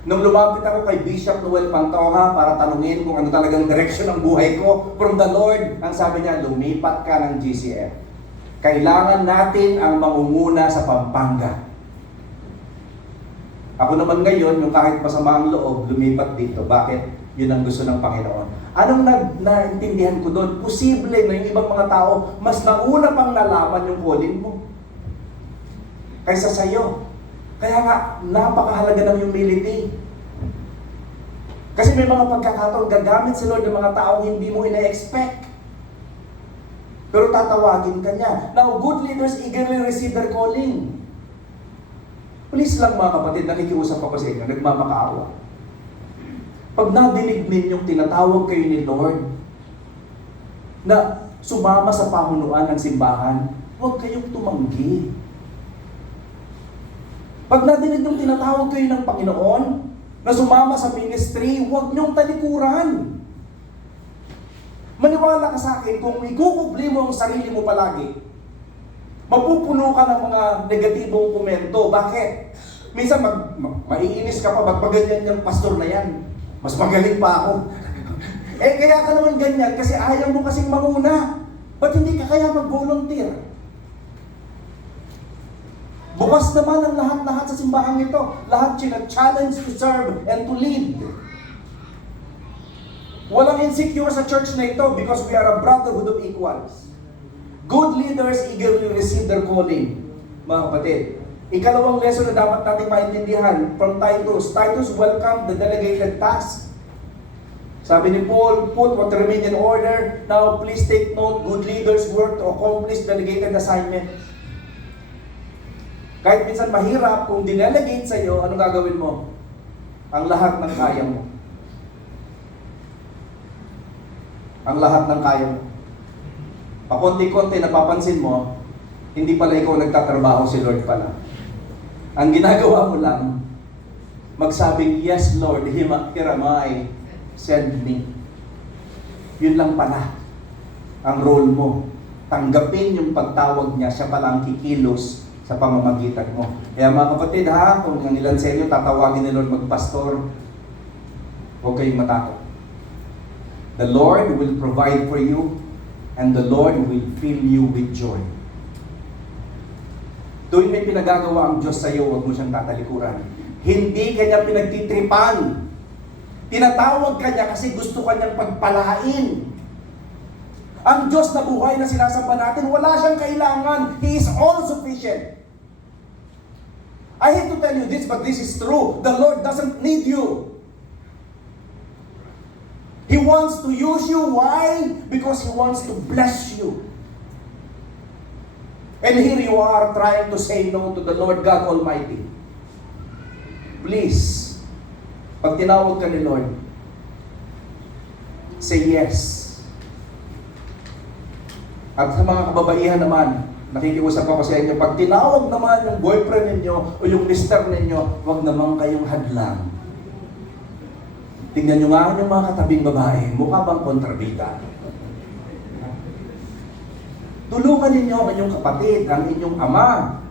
Nung lumapit ako kay Bishop Noel Pantoja para tanungin kung ano talagang direksyon ng buhay ko from the Lord, ang sabi niya, lumipat ka ng GCF. Kailangan natin ang mangunguna sa Pampanga. Ako naman ngayon, yung kahit masama ang loob, lumipat dito. Bakit? Yun ang gusto ng Panginoon. Anong naintindihan ko doon? Posible na yung ibang mga tao, mas nauna pang nalaman yung calling mo kaysa sa'yo. Kaya nga, napakahalaga ng humility. Kasi may mga pagkakataon, gagamit si Lord ng mga taong hindi mo ina-expect. Pero tatawagin ka niya. Now, good leaders eagerly receive their calling. Please lang mga kapatid, nakikiusap ako sa inyo, nagmamakaawa. Pag nadinig ninyong tinatawag kayo ni Lord na sumama sa pamunuan ng simbahan, huwag kayong tumanggi. Pag nadinig ninyong tinatawag kayo ng Panginoon na sumama sa ministry, huwag niyong talikuran. Maniwala ka sa akin, kung ikukubli mo ang sarili mo palagi, mapupuno ka ng mga negatibong komento. Bakit? Minsan maiinis ka pa, ba't ganyan yung pastor na yan? Mas magaling pa ako. Kaya ka naman ganyan kasi ayaw mo kasing manguna. Ba't hindi ka kaya mag-volunteer? Bukas naman ang lahat-lahat sa simbahan nito. Lahat challenge to serve and to lead. Walang insecure sa church na ito because we are a brotherhood of equals. Good leaders eagerly receive their calling. Mga kapatid, ikalawang lesson na dapat natin maintindihan from Titus. Titus welcomed the delegated task. Sabi ni Paul, put what remain in order. Now please take note, good leaders work to accomplish delegated assignment. Kahit minsan mahirap, kung dinelegate sa iyo, anong gagawin mo? Ang lahat ng kaya mo. Ang lahat ng kaya mo. Pakonti-konti napapansin mo, hindi pala ikaw nagtatrabaho, si Lord pala. Ang ginagawa mo lang, magsabing, yes Lord, here am I, send me. Yun lang pala ang role mo. Tanggapin yung pagtawag niya, siya pala ang kikilos sa pamamagitan mo. Kaya mga kapatid ha, kung ang ilan sa inyo tatawagin ni Lord magpastor, huwag kayong matakot. The Lord will provide for you, and the Lord will fill you with joy. Tuwing may pinagagawa ang Diyos sa iyo, huwag mo siyang tatalikuran. Hindi kanya pinagtitripan. Tinatawag kanya kasi gusto kanyang pagpalain. Ang Diyos na buhay na sinasamba natin, wala siyang kailangan. He is all sufficient. I hate to tell you this, but this is true. The Lord doesn't need you. He wants to use you. Why? Because He wants to bless you. And here you are trying to say no to the Lord God Almighty. Please, pag tinawag ka ni Lord, say yes. At sa mga kababaihan naman, nakikiusap ako sa inyo, pag tinawag naman yung boyfriend ninyo o yung mister ninyo, huwag naman kayong hadlang. Tingnan nyo nga yung mga katabing babae, mukha bang kontrabida? Tulungan ninyo ang inyong kapatid, ang inyong ama,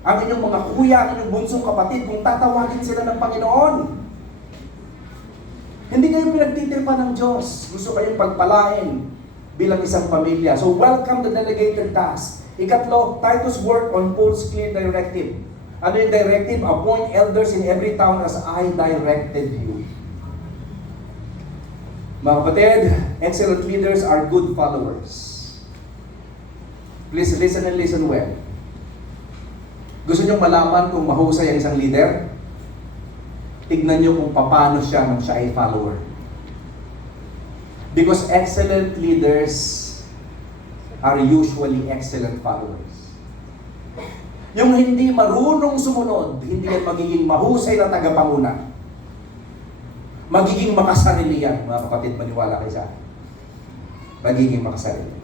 ang inyong mga kuya, ang inyong bunsong kapatid kung tatawagin sila ng Panginoon. Hindi kayo pinagtitirpa ng Diyos. Gusto kayong pagpalain bilang isang pamilya. So welcome the delegated task. Ikatlo, Titus worked on Paul's clear directive. Ano yung directive? Appoint elders in every town as I directed you. Mga kapatid, excellent leaders are good followers. Please listen and listen well. Gusto niyong malaman kung mahusay ang isang leader? tignan nyo kung paano siya nung siya ay follower. Because excellent leaders are usually excellent followers. Yung hindi marunong sumunod, hindi yan magiging mahusay na tagapanguna. Magiging makasarili yan, mga kapatid, maniwala kayo sa akin. Magiging makasarili.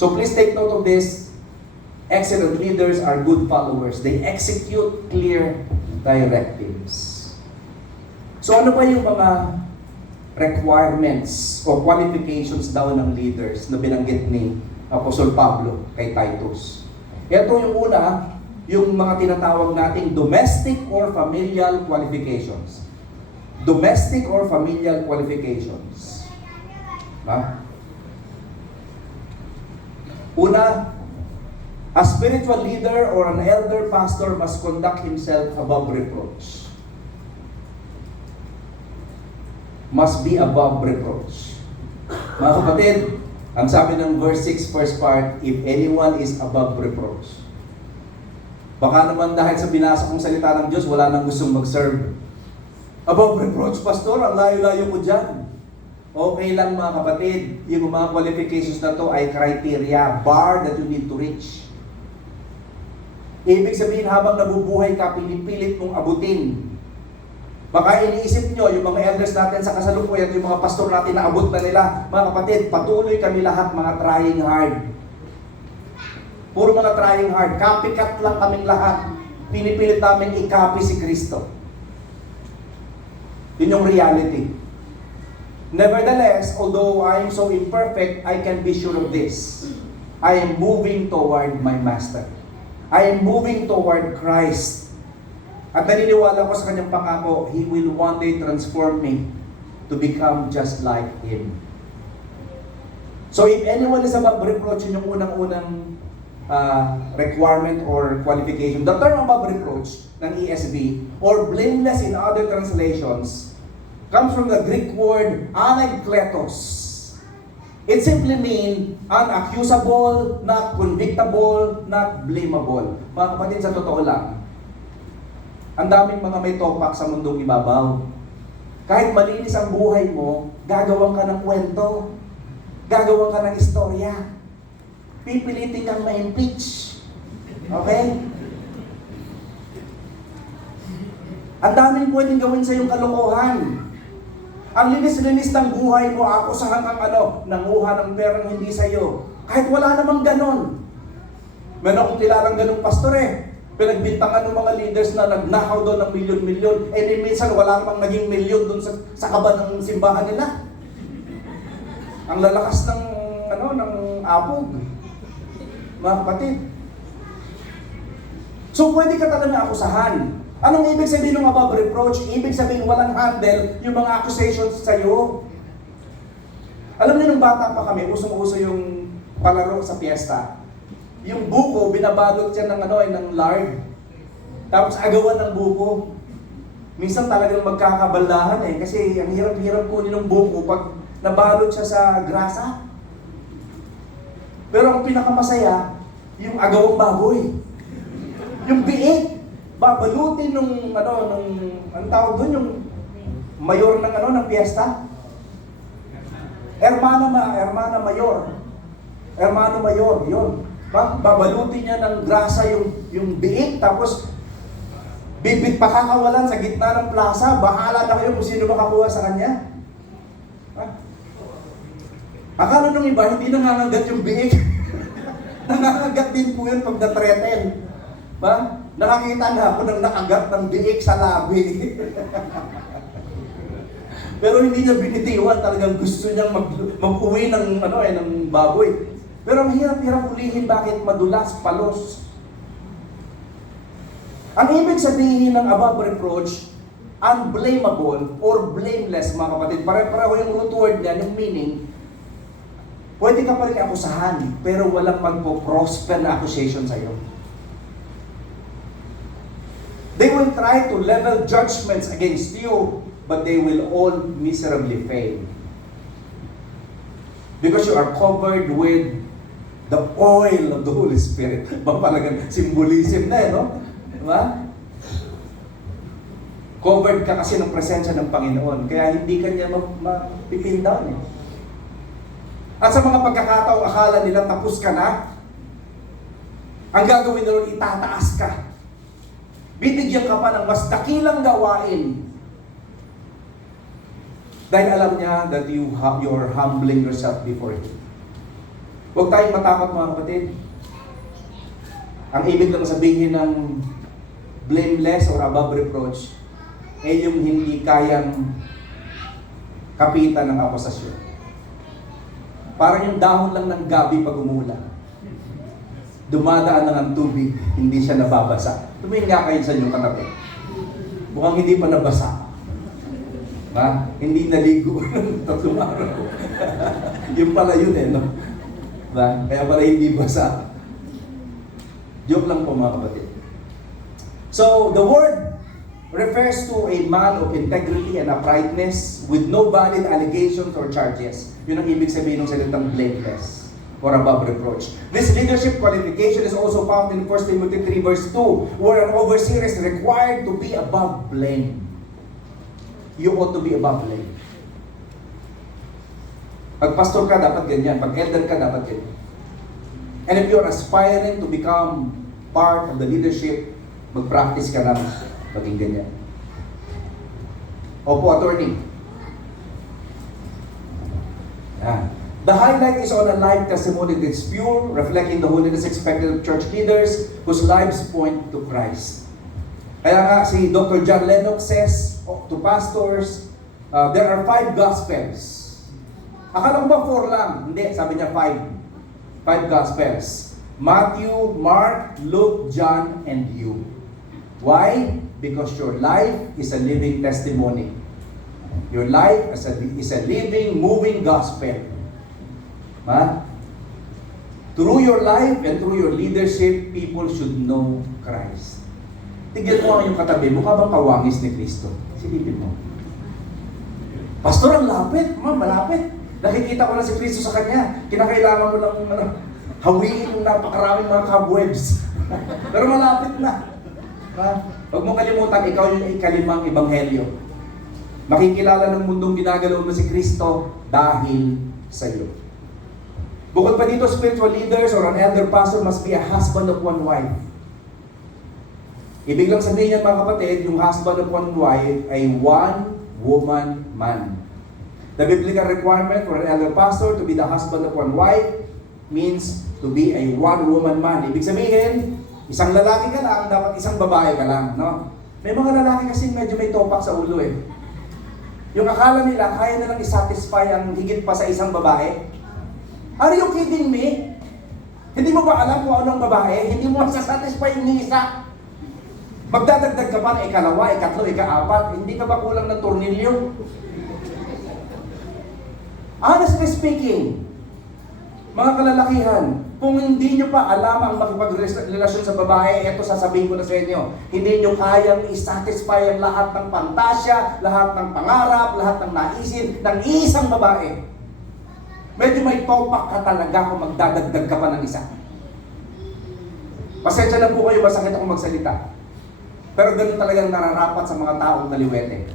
So please take note of this. Excellent leaders are good followers. They execute clear directives. So ano ba yung mga requirements o qualifications daw ng leaders na binanggit ni Apostol Pablo kay Titus? Ito yung una, yung mga tinatawag nating domestic or familial qualifications. Domestic or familial qualifications. Una, a spiritual leader or an elder pastor must conduct himself above reproach. Must be above reproach. Mga kapatid, ang sabi ng verse 6, first part, if anyone is above reproach. Baka naman dahil sa binasa kong salita ng Diyos, wala nang gustong mag-serve. Above reproach, pastor, ang layo-layo ko dyan. Okay lang mga kapatid, yung mga qualifications na to ay criteria, bar that you need to reach. Ibig sabihin, habang nabubuhay ka, pinipilit mong abutin. Baka iniisip nyo, yung mga elders natin sa kasalukuyan, yung mga pastor natin na abot na nila, mga kapatid, patuloy kami lahat mga trying hard. Puro mga trying hard, copycat lang kaming lahat. Pinipilit namin i-copy si Kristo. Yun yung reality. Nevertheless, although I am so imperfect, I can be sure of this. I am moving toward my Master. I am moving toward Christ. At naniniwala ko sa kanyang pangako, He will one day transform me to become just like Him. So if anyone is above reproach, yun yung unang-unang requirement or qualification. The term above reproach ng ESV or blameless in other translations comes from the Greek word anagkletos. It simply means unaccusable, not convictable, not blamable. Mga kapatid, sa totoo lang, ang daming mga may topak sa mundong ibabaw. Kahit malinis ang buhay mo, gagawin ka ng kwento, gagawin ka ng istorya, pipilitin kang ma-impeach. Okay? Ang daming pwedeng gawin sa iyong kalokohan. Ang linis-linis ng buhay mo, ako sa hanggang nanguha ng perang hindi sa iyo. Kahit wala namang ganon. Meron akong kilalang ganong pastor Pinagbintangan ng mga leaders na nagnakaw doon ng milyon-milyon. Minsan wala namang naging milyon doon sa kaba ng simbahan nila. Ang lalakas ng apog. Mga kapatid. So pwede ka talaga akusahan. Anong ibig sabihin ng above reproach? Ibig sabihin walang handle yung mga accusations sa iyo. Alam niyo nung bata pa kami, usong-uso yung palaro sa piyesta. Yung buko, binabalot siya ng lard. Tapos agawan ng buko. Minsan talagang magkakabaldahan kasi ang hirap-hirap kunin ng buko pag nabalot siya sa grasa. Pero ang pinakamasaya, yung agawang baboy. Yung biik. Babalutin nung anong tawag doon, yung mayor ng piyesta. Hermano mayor, yun. Babalutin niya ng grasa yung biik, tapos pakakawalan sa gitna ng plaza, bahala na kayo kung sino makakuha sa kanya. Akala nung iba, hindi nangangagat yung biik. Nangangagat din po yun pag na-threaten. Nakakita na ako ng nakagat ng biik sa labi. Pero hindi niya binitiwan, talagang gusto niyang mag-uwi ng baboy. Pero ang hirap-hirap ulihin, bakit madulas, palos. Ang ibig sabihin ng above reproach, unblameable or blameless, mga kapatid. Pare-pareho yung root word niya, yung meaning, pwede ka pa rin akusahan, pero walang magpo-prosper na accusation sa'yo. They will try to level judgments against you, but they will all miserably fail. Because you are covered with the oil of the Holy Spirit. Papalagan, symbolism na no? Diba? Covered ka kasi ng presensya ng Panginoon, kaya hindi ka niya mapipin down eh. At sa mga pagkakataong akala nila tapos ka na, ang gagawin nila, itataas ka. Bibigyan ka pa ng mas dakilang gawain. Dahil alam niya that you're humbling yourself before Him. Huwag tayong matakot mga kapatid. Ang ibig lang sabihin ng blameless or above reproach ay yung hindi kayang kapitan ng akusasyon. Parang yung dahon lang ng gabi pag umulan. Dumadaan lang ang tubig, hindi siya nababasa. Tumingin nga kayo sa inyong katabi. Mukhang hindi pa nabasa. Ha? Hindi naligo ng 3 araw. Yung pala yun eh, no? Ba? Kaya pala hindi basa. Joke lang po mga kapatid. So, the word refers to a man of integrity and uprightness with no valid allegations or charges. Yun ang ibig sabihin ng salitang blameless or above reproach. This leadership qualification is also found in 1 Timothy 3 verse 2, where an overseer is required to be above blame. You ought to be above blame. Pag pastor ka, dapat ganyan. Pag elder ka, dapat ganyan. And if you're aspiring to become part of the leadership, mag-practice ka lang maging ganyan. Opo, attorney. Yan. The highlight is on a life testimony that's pure, reflecting the holiness expected of church leaders whose lives point to Christ. Kaya nga si Dr. John Lennox says to pastors, there are 5 gospels. Akala ko ba 4 lang? Hindi, sabi niya 5. 5 gospels. Matthew, Mark, Luke, John, and you. Why? Because your life is a living testimony. Your life is a living, moving gospel. Ha? Through your life and through your leadership, people should know Christ. Tignan mo ang iyong katabi, mukha bang kawangis ni Kristo? Silipin mo. Pastor, ang lapit. Malapit. Nakikita ko na si Kristo sa kanya. Kinakailangan mo lang hawiin yung napakaraming mga cobwebs. Pero malapit na. Ha? Huwag mong kalimutan, ikaw yung ikalimang ebanghelyo. Makikilala ng mundong ginagalaw mo si Kristo dahil sa iyo. Bukod pa dito, spiritual leaders or an elder pastor must be a husband of one wife. Ibig lang sabihin niyan mga kapatid, yung husband of one wife ay one woman man. The biblical requirement for an elder pastor to be the husband of one wife means to be a one woman man. Ibig sabihin, isang lalaki ka lang, dapat isang babae ka lang, no? May mga lalaki kasi medyo may topak sa ulo eh. Yung akala nila, kaya na lang isatisfy ang higit pa sa isang babae. Are you kidding me? Hindi mo ba alam kung anong babae? Hindi mo masasatisfy yung isa. Magdadagdag ka pa ng ikalawa, ikatlo, ikaapat, hindi ka ba kulang ng tornilyo? Honestly speaking, mga kalalakihan, kung hindi nyo pa alam ang makipagrelasyon sa babae, eto sasabihin ko na sa inyo, hindi nyo kayang isatisfy ang lahat ng pantasya, lahat ng pangarap, lahat ng naisin ng isang babae. Medyo may topak ka talaga kung magdadagdag ka pa ng isa. Pasensya na po kayo, masakit ako magsalita. Pero ganun talagang nararapat sa mga taong naliwete.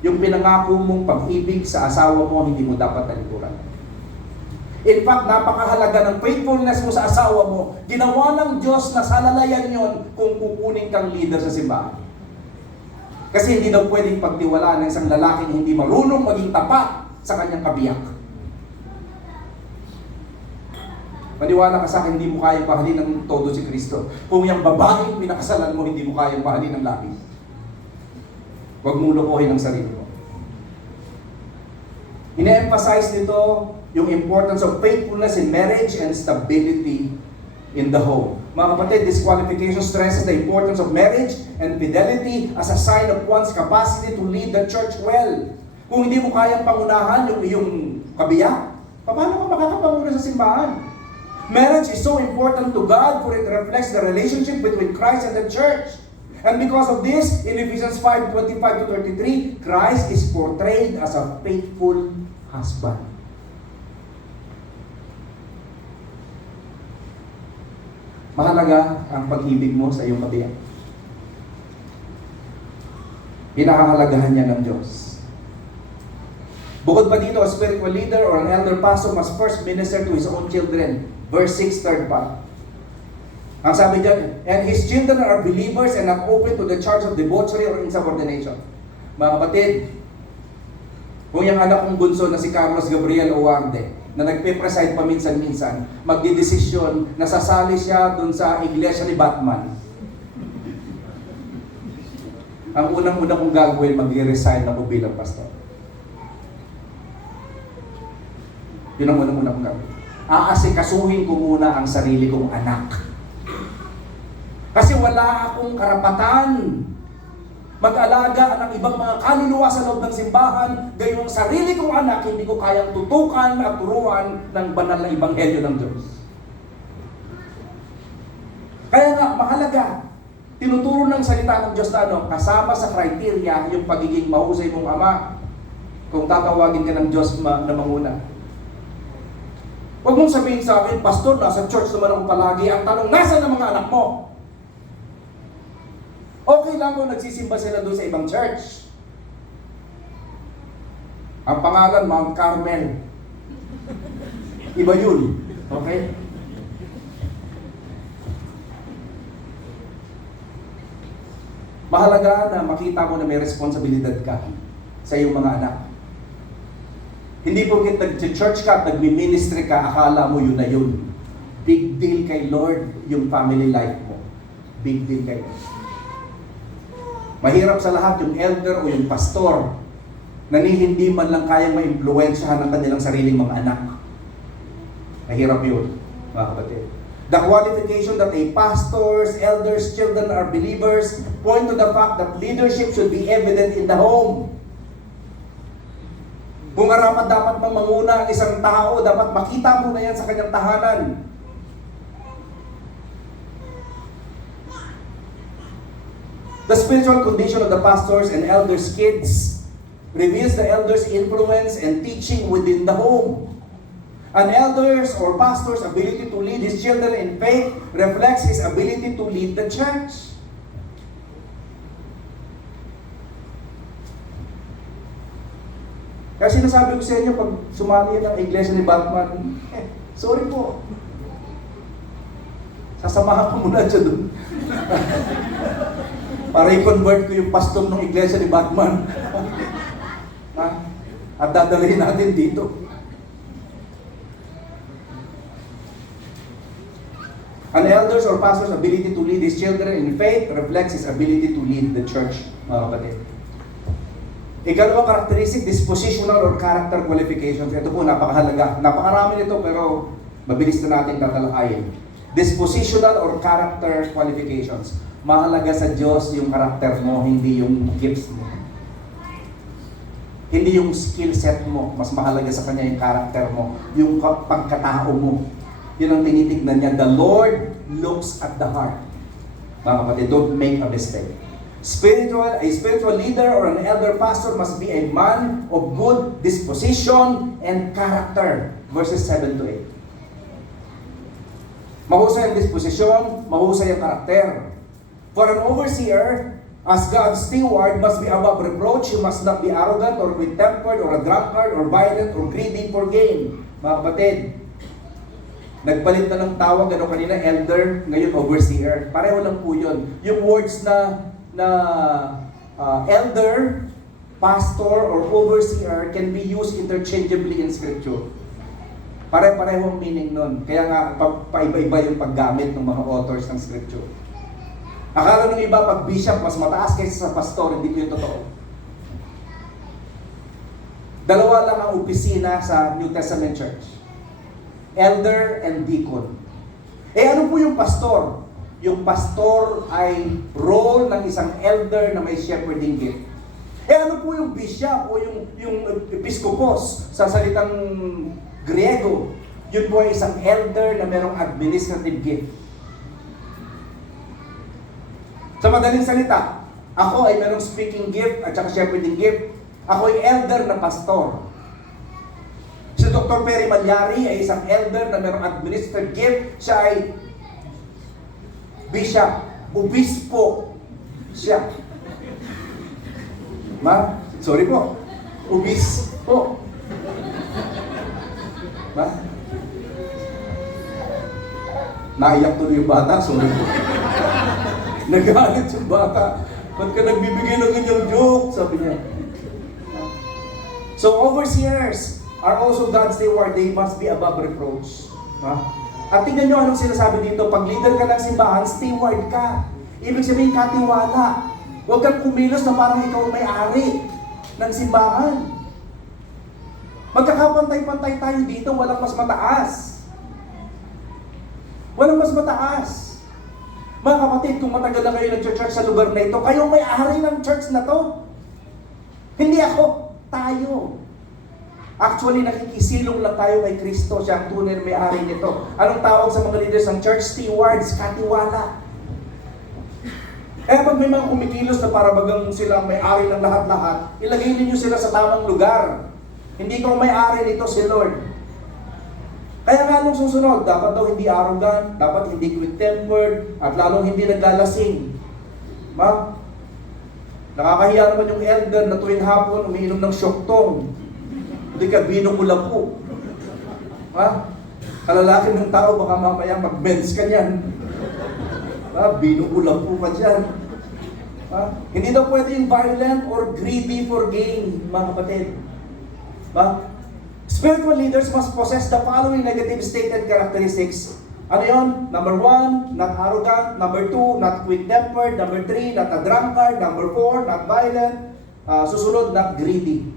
Yung pinangako mong pag-ibig sa asawa mo, hindi mo dapat talikuran. In fact, napakahalaga ng faithfulness mo sa asawa mo. Ginawa ng Diyos na salalayan yon kung kukunin kang leader sa simbahan. Kasi hindi daw pwedeng pagtiwalaan ng isang lalaking hindi marunong maging tapat sa kanyang kabiyak. Maniwala ka sa akin, hindi mo kayang mahalin ng todo si Kristo. Kung yung babaeng pinakasalan mo, hindi mo kayang mahalin ng labis. Huwag mong lokohin ang sarili mo. Ine-emphasize nito yung importance of faithfulness in marriage and stability in the home. Mga kapatid, this qualification stresses the importance of marriage and fidelity as a sign of one's capacity to lead the church well. Kung hindi mo kayang pangunahan yung iyong kabiyak, paano ka makakapanguna sa simbahan? Marriage is so important to God for it reflects the relationship between Christ and the church. And because of this, in Ephesians 5:25-33, Christ is portrayed as a faithful husband. Mahalaga ang pag-ibig mo sa iyong kabiyak. Pinahahalagahan niya ng Diyos. Bukod pa dito, a spiritual leader or an elder pastor must first minister to his own children. Verse 6, third part. Ang sabi dyan, and his children are believers and not open to the charge of debauchery or insubordination. Mga kapatid, kung yung anak kong bunso na si Carlos Gabriel Owarde, na nagpe-preside paminsan-minsan, magdidesisyon, nasasali siya dun sa iglesia ni Batman. Ang unang-unang kong gagawin, mag-resign ako bilang pastor. Yun ang unang-unang kong gagawin. Aasikasuhin ko muna ang sarili kong anak. Kasi wala akong karapatan mag-alaga ng ibang mga kaluluwa sa loob ng simbahan, gayong sarili kong anak, hindi ko kayang tutukan at turuan ng banal na ebanghelyo ng Diyos. Kaya nga, mahalaga, tinuturo ng salita ng Diyos na kasama sa criteria yung pagiging mahusay mong ama kung tatawagin ka ng Diyos na manguna. Huwag mong sabihin sa akin, Pastor, nasa church naman ako palagi. Ang tanong, nasa na mga anak mo? Okay lang kung nagsisimba sila doon sa ibang church. Ang pangalan, Mount Carmel. Iba yun. Okay? Mahalaga na makita mo na may responsibilidad ka sa iyong mga anak. Hindi porket nag-church ka at nag-ministry ka, akala mo yun na yun. Big deal kay Lord yung family life mo. Big deal kay Lord. Mahirap sa lahat yung elder o yung pastor na hindi man lang kayang ma-impluwensyahan ng kanilang sariling mga anak. Mahirap yun, mga kapatid. The qualification that a pastor's, elders, children are believers point to the fact that leadership should be evident in the home. Kung arapat dapat mamanguna ang isang tao, dapat makita mo na yan sa kanyang tahanan. The spiritual condition of the pastors and elders' kids reveals the elders' influence and teaching within the home. An elder's or pastor's ability to lead his children in faith reflects his ability to lead the church. Kaya sinasabi ko sa inyo, pag sumali ng iglesia ni Batman, sorry po. Sasamahan ko muna dyan doon. Para i-convert ko yung pastor ng iglesia ni Batman. Ha? At dadalhin natin dito. An elder's or pastor's ability to lead his children in faith reflects his ability to lead the church, mga kapatid. Ikalawang characteristic, dispositional or character qualifications. Ito po, napakahalaga. Napakarami nito, pero mabilis na natin tatalakayin. Dispositional or character qualifications. Mahalaga sa Diyos yung karakter mo, hindi yung gifts mo. Hindi yung skill set mo. Mas mahalaga sa Kanya yung karakter mo, yung pagkatao mo. Yun ang tinitignan niya. The Lord looks at the heart. Mga kapatid, don't make a mistake. A spiritual leader or an elder pastor must be a man of good disposition and character. Verses 7 to 8. Mahusay ang disposisyon, mahusay ang karakter. For an overseer, as God's steward, must be above reproach. He must not be arrogant or quick-tempered or a drunkard or violent or greedy for gain. Mga kapatid, nagpalit na ng tawag kanina, elder, ngayon overseer. Pareho lang po yun. Yung words na elder, pastor, or overseer can be used interchangeably in Scripture. Pare-pareho ang meaning nun. Kaya nga, paiba-iba yung paggamit ng mga authors ng Scripture. Akala ng iba, pag bishop, mas mataas kaysa sa pastor, hindi ko yung totoo. Dalawa lang ang opisina sa New Testament Church. Elder and deacon. Ano po yung pastor? Yung pastor ay role ng isang elder na may shepherding gift. Ano po yung bishop o yung episkopos sa salitang Griego? Yun po ay isang elder na mayroong administrative gift. Sa madaling salita, ako ay mayroong speaking gift at saka shepherding gift. Ako ay elder na pastor. Si Dr. Perry Malyari ay isang elder na mayroong administrative gift. Siya ay bishop, obispo siya. Ma, sorry po. Ubis po. Ma? Naiyak tuloy yung bata, sorry po. Nagalit yung bata. Ba't ka nagbibigay ng ganyang joke? Sabi niya. So overseers are also God's steward. They must be above reproach. Ha? At tingnan nyo anong sinasabi dito. Pag leader ka ng simbahan, steward ka. Ibig sabihin, katiwala. Huwag kang kumilos na parang ikaw may-ari ng simbahan. Magkakapantay-pantay tayo dito, walang mas mataas. Walang mas mataas. Mga kapatid, kung matagal na kayo nag-church sa lugar na ito, kayo may-ari ng church na to. Hindi ako, tayo. Actually, nakikisilong lang tayo kay Kristo, siya ang tunay na may-ari nito. Anong tawag sa mga leaders ng church? Stewards, katiwala. Pag may mga kumikilos na para bagang sila may-ari ng lahat-lahat, ilagay ninyo sila sa tamang lugar. Hindi ko may-ari nito si Lord. Kaya nga nung susunod, dapat daw hindi arrogant, dapat hindi quick-tempered, at lalong hindi naglalasing. Nakakahiya naman yung elder na tuwing hapon umiinom ng syoktong. Hindi ka binong po. Kalalaki ng tao, baka mamaya mag-benz ka niyan. Binong po ka dyan. Hindi daw pwede yung violent or greedy for gain, mga kapatid. Spiritual leaders must possess the following negative stated characteristics. Ano yun? Number 1, not arrogant. Number 2, not quick-tempered. Number 3, not a drunkard. Number 4, not violent. Susunod, not greedy.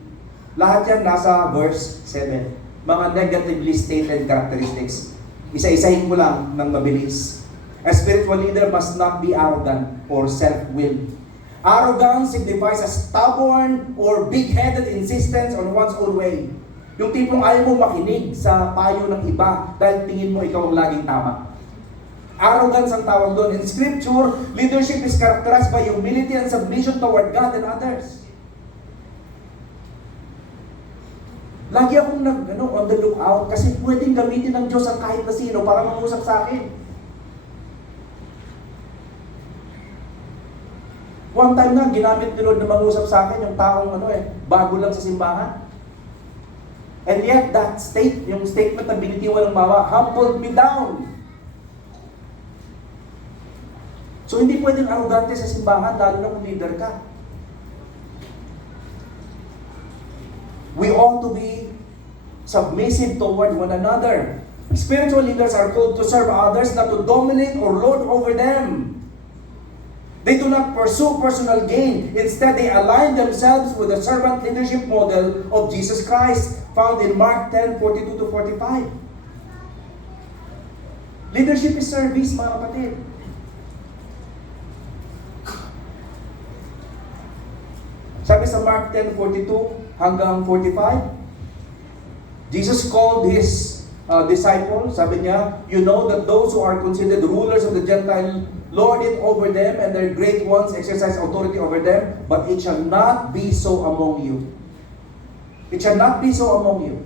Lahat yan nasa verse 7. Mga negatively stated characteristics. Isa-isahin ko lang ng mabilis. A spiritual leader must not be arrogant or self-willed. Arrogance signifies a stubborn or big-headed insistence on one's own way. Yung tipong ayaw mo makinig sa payo ng iba dahil tingin mo ikaw ang laging tama. Arrogance ang tawag doon. In Scripture, leadership is characterized by humility and submission toward God and others. Lagi akong on the lookout kasi pwedeng gamitin ng Diyos ang kahit na sino para mangusap sa akin. One time na, ginamit ni Lord na mangusap sa akin yung taong bago lang sa simbahan. And yet, yung statement na binitiwan ng mama, humbled me down. So, hindi pwedeng arrogante sa simbahan, lalo na kung leader ka. We ought to be submissive toward one another. Spiritual leaders are called to serve others, not to dominate or lord over them. They do not pursue personal gain. Instead, they align themselves with the servant leadership model of Jesus Christ, found in Mark 10:42-45. Leadership is service, mga kapatid. Sabi sa Mark 10:42 hanggang 45, Jesus called his disciples. Sabi niya, you know that those who are considered rulers of the Gentile lord it over them, and their great ones exercise authority over them, but it shall not be so among you. It shall not be so among you.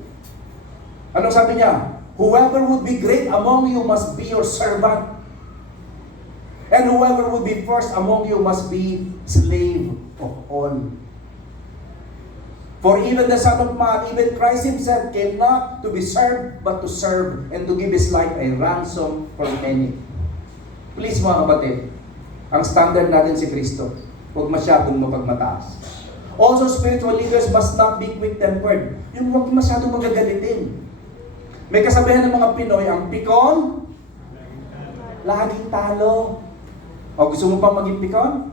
Anong sabi niya? Whoever would be great among you must be your servant. And whoever would be first among you must be slave of all. For even the Son of Man, even Christ Himself, came not to be served, but to serve, and to give His life a ransom for many. Please mga kapatid, ang standard natin si Kristo, huwag masyadong mapagmataas. Also, spiritual leaders must not be quick-tempered. Yung huwag masyadong magagalitin. May kasabihan ng mga Pinoy, ang pikon, laging talo. O gusto mo pang maging pikon?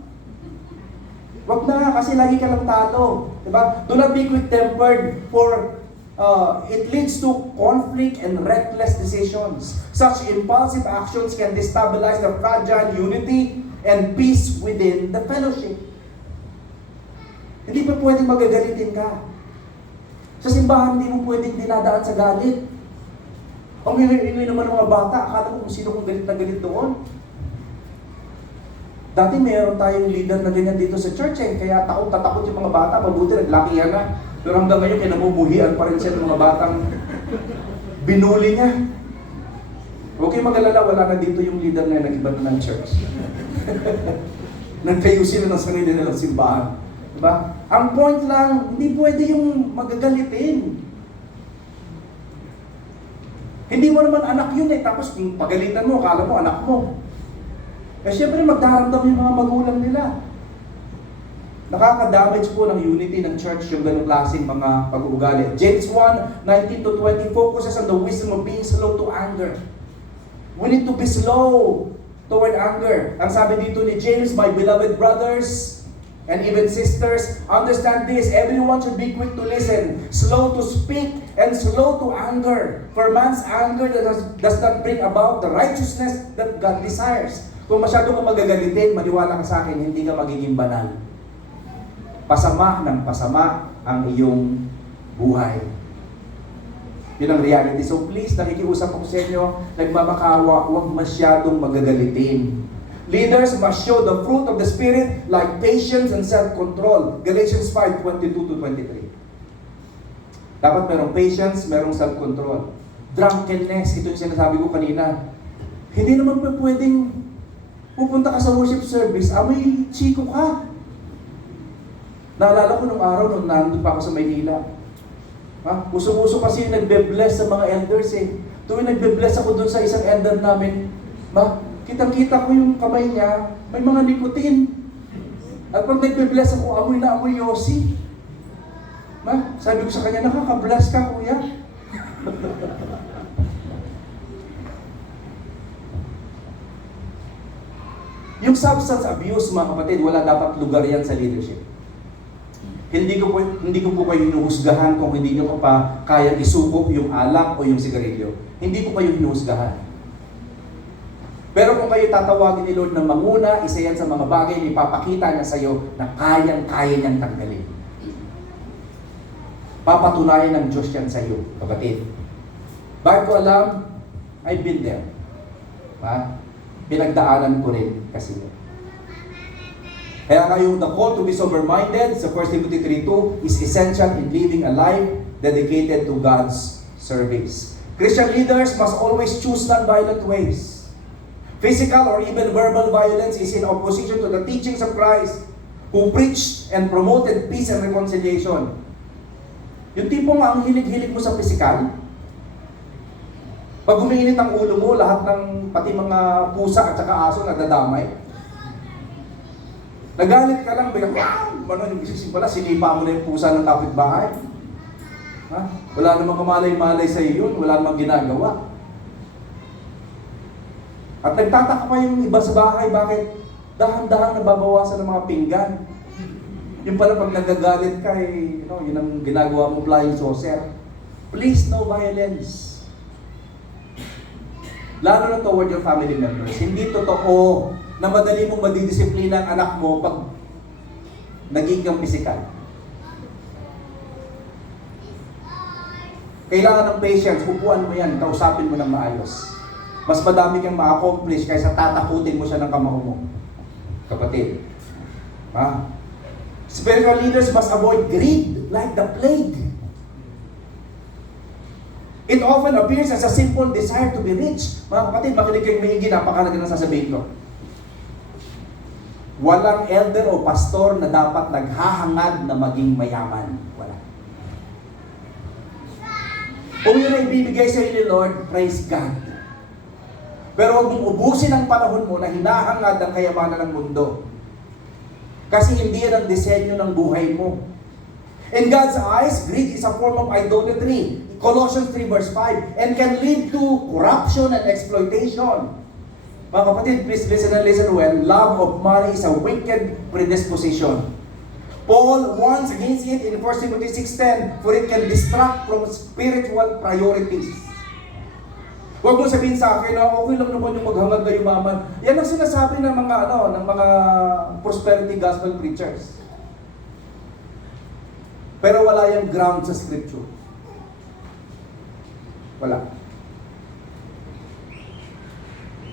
Huwag na, kasi lagi ka lang talo. Diba? Do not be quick-tempered, for it leads to conflict and reckless decisions. Such impulsive actions can destabilize the fragile unity and peace within the fellowship. Hindi pa pwedeng magagalitin ka. Sa simbahan, hindi mo pwedeng dinadaan sa galit. Ang ingay naman ng mga bata, akala ko kung sino kung galit na galit doon. Dati mayroon tayong leader na ganyan dito sa church kaya tatakot yung mga bata, mabuti naglakihan na. Pero hanggang ngayon, kinabubuhian pa rin siya ng mga batang binuli niya. Huwag kayong mag-alala, wala na dito yung leader na nag-iba na ng church. Nagkayusin na ng sarili nilang simbahan. Diba? Ang point lang, hindi pwede yung magagalitin. Hindi mo naman anak yun eh, tapos yung pagalitan mo, akala mo anak mo. Eh syempre magdaramdam yung mga magulang nila. Nakaka-damage po ng unity ng church yung ganung klaseng mga pag-uugali. James 1:19-20 focuses on the wisdom of being slow to anger. We need to be slow toward anger. Ang sabi dito ni James, my beloved brothers and even sisters, understand this, everyone should be quick to listen, slow to speak, and slow to anger. For man's anger does not bring about the righteousness that God desires. Kung masyado kang magagalitin, maniwala ka sa akin, hindi ka magiging banal. Pasama ng pasama ang iyong buhay. Yun ang reality. So please, nakikiusap ko sa inyo, nagmamakawa, huwag masyadong magagalitin. Leaders must show the fruit of the Spirit like patience and self-control. Galatians 5:22-23. Dapat merong patience, merong self-control. Drunkenness, ito yung sinasabi ko kanina. Hindi naman pa pwedeng pupunta ka sa worship service, amoy chiko ka. Naalala ko nung araw nung nandun pa ako sa Maynila. Uso-uso kasi yung nagbe-bless sa mga elders eh. Tuwing nagbe-bless ako dun sa isang elder namin, kitang-kita ko yung kamay niya, may mga nikotin. At pag nagbe-bless ako, amoy na amoy yosi. Sabi ko sa kanya, nakaka-bless ka kuya. Yung substance abuse, mga kapatid, wala dapat lugar yan sa leadership. Hindi ko po kayo hinuhusgahan kung hindi nyo pa kaya isubok yung alak o yung sigarilyo. Hindi ko kayo hinuhusgahan. Pero kung kayo tatawagin ni Lord ng manguna, isa yan sa mga bagay na ipapakita niya sa iyo na kayang-kaya niyang tanggalin. Papatunayan ng Diyos yan sa iyo, kapatid. Bakit ko alam? I've been there. Pinagdaanan ko rin kasi. Kaya ngayon, the call to be sober-minded sa 1 Timothy 3:2 is essential in living a life dedicated to God's service. Christian leaders must always choose non-violent ways. Physical or even verbal violence is in opposition to the teachings of Christ, who preached and promoted peace and reconciliation. Yung tipong ang hilig-hilig mo sa physical, pag umiinit ang ulo mo, lahat ng pati mga pusa at saka aso nagdadamay. Nagalit ka lang, biglang, yung isisip pala, sinipa mo na yung pusa ng kapitbahay. Wala namang kamalay-malay sa iyo yun, wala namang ginagawa. At nagtataka pa yung iba sa bahay, bakit dahan-dahan nababawasan ng mga pinggan. Yung pala pag nagagalit ka, yun ang ginagawa mo, flying saucer. Please, no violence. Lalo na toward your family members. Hindi totoo na madali mong madidisiplina ang anak mo pag naging kang pisikal. Kailangan ng patience, upuan mo yan, kausapin mo ng maayos. Mas madami kang ma-accomplish kaysa tatakutin mo siya ng kamao mo. Kapatid. Spiritual leaders must avoid greed like the plague. It often appears as a simple desire to be rich. Mga kapatid, makinig kayong maigi, napakalaga na sasabihin ko. Walang elder o pastor na dapat naghahangad na maging mayaman. Wala. Kung yun ay ibibigay sa iyo ni Lord, praise God. Pero huwag mong ubusin ang panahon mo na hinahangad ang kayamanan ng mundo. Kasi hindi yan ang disenyo ng buhay mo. In God's eyes, greed is a form of idolatry. Colossians 3 verse 5. And can lead to corruption and exploitation. Mga kapatid, please listen and listen well. Love of money is a wicked predisposition. Paul warns against it in 1 Timothy 6:10, for it can distract from spiritual priorities. Huwag mo sabihin sa akin na okay lang naman yung maghangad na yumaman. Yan ang sinasabi ng mga prosperity gospel preachers. Pero wala yung ground sa scripture. Wala.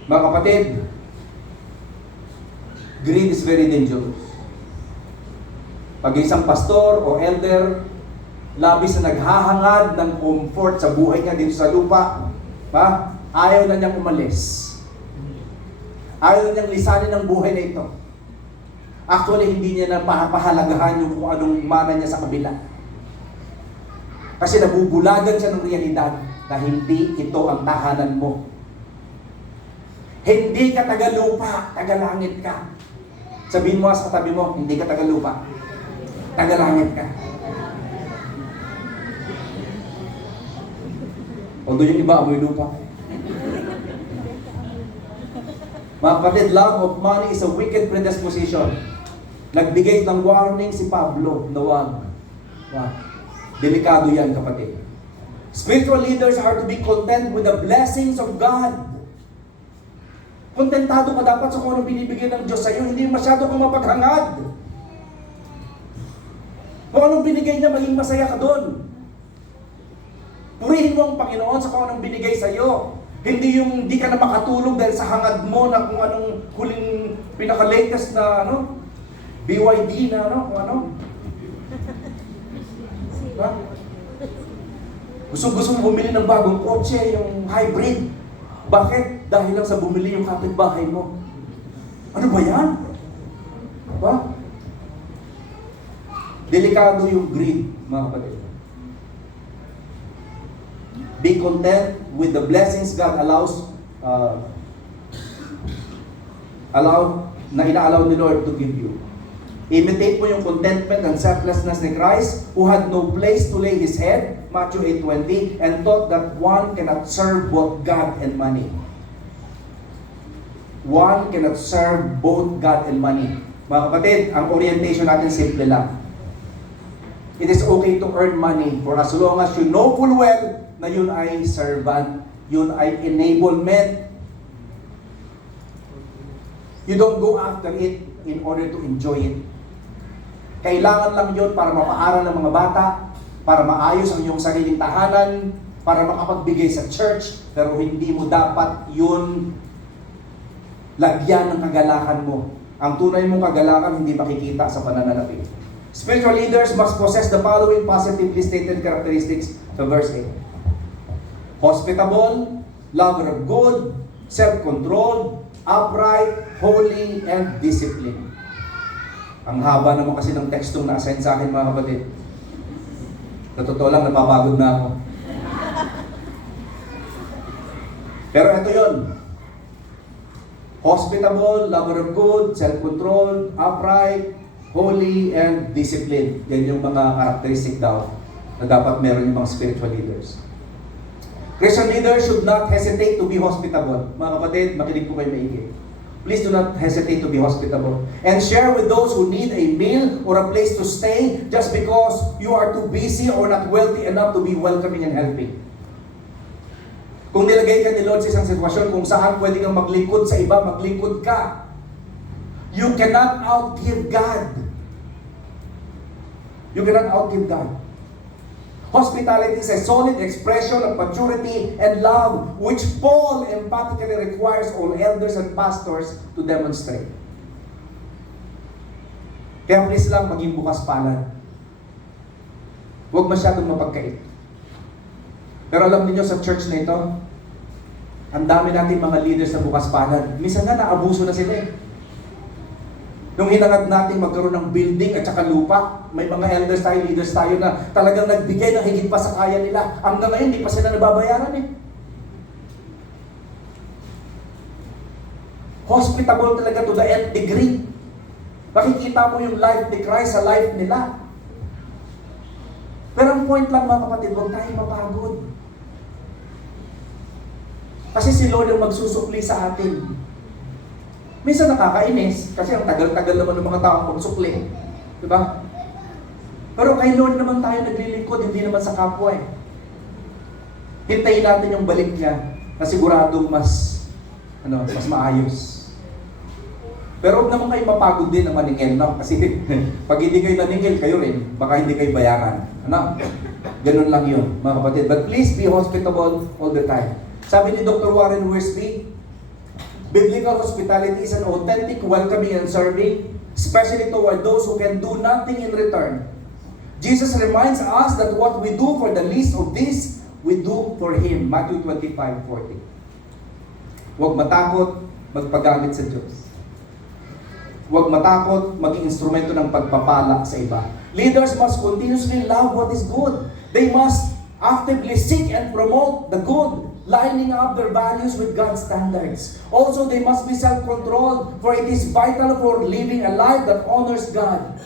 Mga kapatid, greed is very dangerous. Pag isang pastor o elder, labis na naghahangad ng comfort sa buhay niya dito sa lupa, ayaw na niyang umalis. Ayaw na niyang lisanin ang buhay na ito. Actually, hindi niya na pahalagahan yung kung anong mana niya sa kabila. Kasi nabubulagan siya ng realidad na hindi ito ang tahanan mo. Hindi ka taga-lupa, taga-langit ka. Sabihin mo sa katabi mo, hindi ka taga-lupa, taga-langit ka. Although yung iba, amoy lupa. Mga kapatid, love of money is a wicked predisposition. Nagbigay ng warning si Pablo na wag. Delikado yan, kapatid. Spiritual leaders are to be content with the blessings of God. Kontentado ka dapat sa kung anong binibigay ng Diyos sa iyo. Hindi masyado kang mapaghangad. Kung anong binigay niya, maging masaya ka doon. Purihin mo ang Panginoon sa kung anong binigay sa iyo. Hindi yung hindi ka na makatulog dahil sa hangad mo na kung anong huling pinaka-latest na BYD na kung ano. Diba? Gusto mo bumili ng bagong kotse, yung hybrid. Bakit? Dahil lang sa bumili yung kapitbahay mo. Ano ba yan? Diba? Delikado yung greed, mga kapatid. Be content with the blessings God inaalaw ni Lord to give you. Imitate mo yung contentment and selflessness ni Christ, who had no place to lay His head, Matthew 8:20, and taught that one cannot serve both God and money. One cannot serve both God and money. Mga kapatid, ang orientation natin simple lang. It is okay to earn money for as long as you know full well na yun ay servant, yun ay enablement. You don't go after it in order to enjoy it. Kailangan lang yun para mapaaral ng mga bata, para maayos ang iyong sariling tahanan, para makapagbigay sa church, pero hindi mo dapat yun lagyan ng kagalakan mo. Ang tunay mong kagalakan hindi makikita sa pananalapi. Spiritual leaders must possess the following positively stated characteristics sa verse 8. Hospitable, lover of good, self-controlled, upright, holy, and disciplined. Ang haba naman kasi ng tekstong na-assign sa akin, mga kapatid. Sa totoo lang, napapagod na ako. Pero ito yun. Hospitable, lover of good, self-controlled, upright, holy, and disciplined. Yan yung mga characteristic daw na dapat meron yung mga spiritual leaders. Christian leaders should not hesitate to be hospitable. Mga kapatid, makinig po kayo maigi. Please do not hesitate to be hospitable. And share with those who need a meal or a place to stay just because you are too busy or not wealthy enough to be welcoming and helping. Kung nilagay ka ni Lord sa isang sitwasyon kung saan pwede kang maglingkod sa iba, maglingkod ka. You cannot outgive God. You cannot outgive God. Hospitality is a solid expression of maturity and love, which Paul emphatically requires all elders and pastors to demonstrate. Kaya please lang maging bukas palad. Huwag masyadong mapagkait. Pero alam niyo sa church na ito, ang dami nating mga leaders na bukas palad. Minsan nga naabuso na sila eh. Nung hinangad natin magkaroon ng building at saka lupa, may mga elders tayo, leaders tayo na talagang nagbigay ng higit pa sa kaya nila. Hanggang ngayon, hindi pa sila nababayaran eh. Hospitable talaga to the nth degree. Makikita mo yung life ni Christ sa life nila. Pero ang point lang mga kapatid, huwag tayong mapagod. Kasi si Lord ang magsusukli sa atin. Minsan nakakainis, kasi ang tagal-tagal naman ng mga taong magsukli. Diba? Pero kay Lord naman tayo naglilingkod, hindi naman sa kapwa eh. Hintayin natin yung balik niya na siguradong mas maayos. Pero huwag naman kayo mapagod din na maningil, no? Kasi pag hindi kayo naningil, kayo rin, baka hindi kayo bayaran. Ano? Ganun lang yun, mga kapatid. But please be hospitable all the time. Sabi ni Dr. Warren Wiersbe, biblical hospitality is an authentic welcoming and serving, especially toward those who can do nothing in return. Jesus reminds us that what we do for the least of these, we do for Him. Matthew 25:40. Huwag matakot, magpagamit sa Diyos. Huwag matakot maging instrumento ng pagpapala sa iba. Leaders must continuously love what is good. They must actively seek and promote the good, lining up their values with God's standards. Also, they must be self-controlled, for it is vital for living a life that honors God.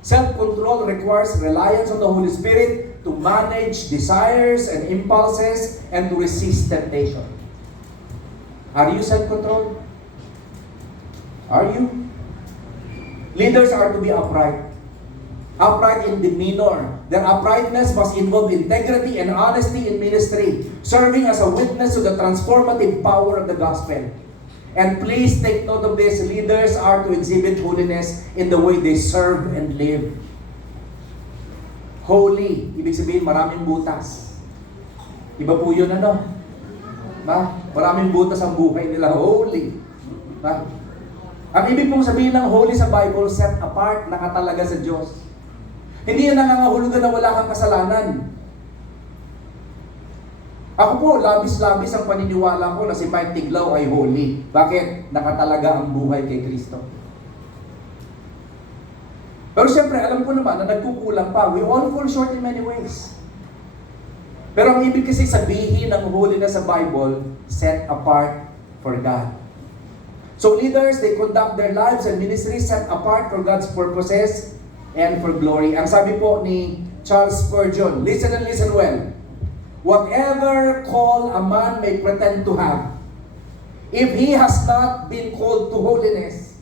Self-control requires reliance on the Holy Spirit to manage desires and impulses and to resist temptation. Are you self-controlled? Are you? Leaders are to be upright. Upright in demeanor. Their uprightness must involve integrity and honesty in ministry, serving as a witness to the transformative power of the gospel. And please take note of this, leaders are to exhibit holiness in the way they serve and live. Holy, ibig sabihin maraming butas. Iba po yun ano? Maraming butas ang buhay nila, holy. Ang ibig pong sabihin ng holy sa Bible, set apart, nakatalaga sa Diyos. Hindi yan nangangahulugan na wala kang kasalanan. Ako po, labis-labis ang paniniwala ko na si Mike Tiglaw ay holy. Bakit? Nakatalaga ang buhay kay Kristo. Pero siyempre, alam ko naman na nagkukulang pa. We all fall short in many ways. Pero ang ibig kasi sabihin ng holiness sa Bible, set apart for God. So leaders, they conduct their lives and ministries set apart for God's purposes and for glory. Ang sabi po ni Charles Spurgeon, listen and listen well. Whatever call a man may pretend to have, if he has not been called to holiness,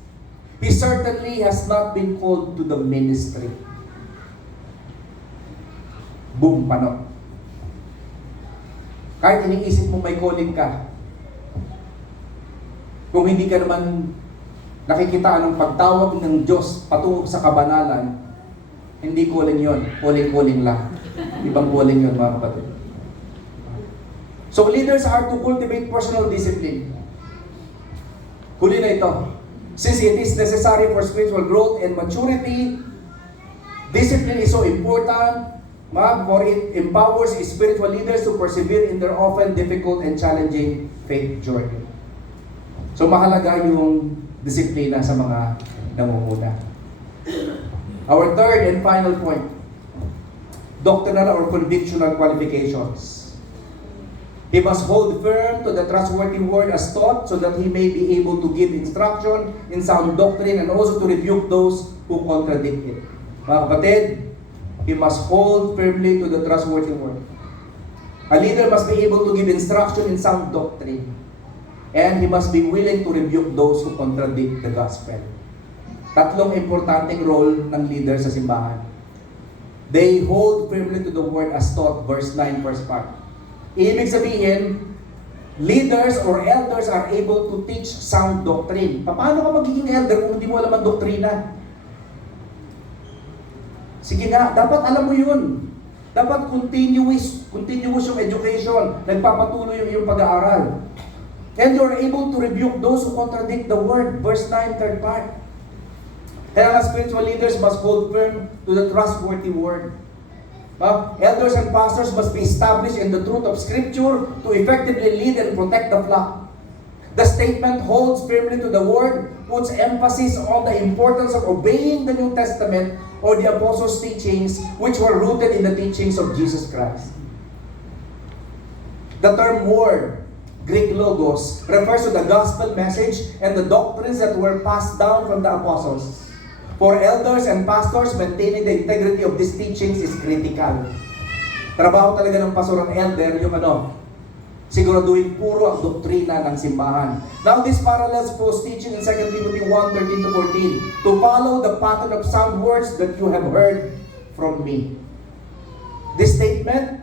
he certainly has not been called to the ministry. Boom, pano. Kahit iniisip mo may calling ka, kung hindi ka naman nakikita ng pagtawag ng Diyos patungo sa kabanalan, hindi calling yon, calling lang. Ibang calling yon, mga kapatid. So leaders are to cultivate personal discipline. Huli na ito. Since it is necessary for spiritual growth and maturity, discipline is so important, for it empowers spiritual leaders to persevere in their often difficult and challenging faith journey. So mahalaga yung disiplina sa mga nangunguna. Our third and final point, doctrinal or convictional qualifications. He must hold firm to the trustworthy word as taught so that he may be able to give instruction in sound doctrine and also to rebuke those who contradict it. Mga kapatid, he must hold firmly to the trustworthy word. A leader must be able to give instruction in sound doctrine. And he must be willing to rebuke those who contradict the gospel. Tatlong importanteng role ng leader sa simbahan. They hold firmly to the word as taught, verse 9, first part. Ibig sabihin, leaders or elders are able to teach sound doctrine. Paano ka magiging elder kung hindi mo alam ang doktrina? Sige nga, dapat alam mo yun. Dapat continuous yung education. Nagpapatuloy yung iyong pag-aaral. And you are able to rebuke those who contradict the word. Verse 9, third part. Kaya spiritual leaders must hold firm to the trustworthy word. Elders and pastors must be established in the truth of Scripture to effectively lead and protect the flock. The statement holds firmly to the word, puts emphasis on the importance of obeying the New Testament or the apostles' teachings, which were rooted in the teachings of Jesus Christ. The term word, Greek logos, refers to the gospel message and the doctrines that were passed down from the apostles. For elders and pastors, maintaining the integrity of these teachings is critical. Trabaho talaga ng pastor at elder, yung siguraduhin puro ang doktrina ng simbahan. Now this parallels Paul's teaching in 2 Timothy 1:13-14, to follow the pattern of sound words that you have heard from me. This statement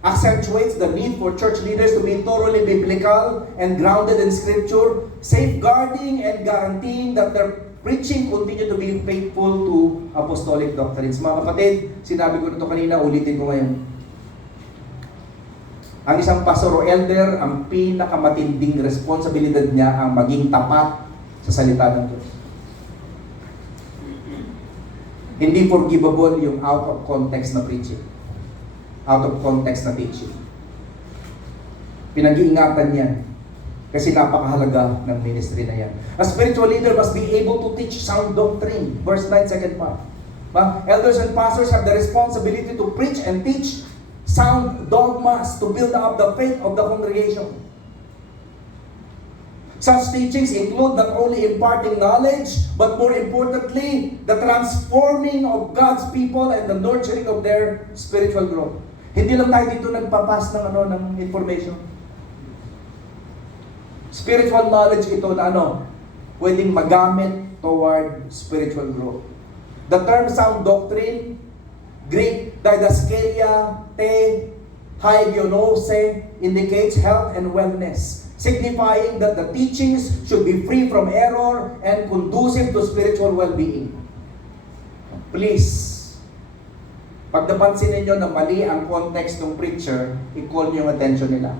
accentuates the need for church leaders to be thoroughly biblical and grounded in Scripture, safeguarding and guaranteeing that their preaching continue to be faithful to apostolic doctrines. Mga kapatid, sinabi ko nito kanina, ulitin ko ngayon. Ang isang pastor o elder, ang pinakamatinding responsibilidad niya ang maging tapat sa salita ng Diyos. Hindi forgivable yung out of context na preaching. Out of context na teaching. Pinag-iingatan yan. Kasi napakahalaga ng ministry na yan. A spiritual leader must be able to teach sound doctrine. Verse 9, second part. Elders and pastors have the responsibility to preach and teach sound dogmas to build up the faith of the congregation. Such teachings include not only imparting knowledge, but more importantly, the transforming of God's people and the nurturing of their spiritual growth. Hindi lang tayo dito nagpapas ng information. Spiritual knowledge ito na pwedeng magamit toward spiritual growth. The term sound doctrine, Greek, didaskalia, te, hagiognosis, indicates health and wellness, signifying that the teachings should be free from error and conducive to spiritual well-being. Please, pag napansin ninyo na mali ang context ng preacher, i-call nyo yung attention nila.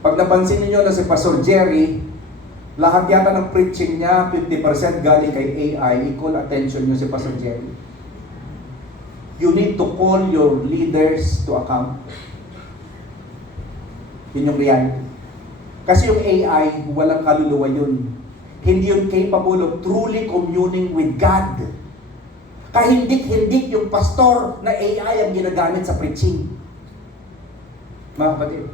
Pag napansin niyo na si Pastor Jerry, lahat yata ng preaching niya, 50% galing kay AI, i-call attention niyo si Pastor Jerry. You need to call your leaders to account. Yun yung reality. Kasi yung AI, walang kaluluwa yun. Hindi yun capable of truly communing with God. Kahindik-hindik yung pastor na AI ang ginagamit sa preaching. Mga kapatid.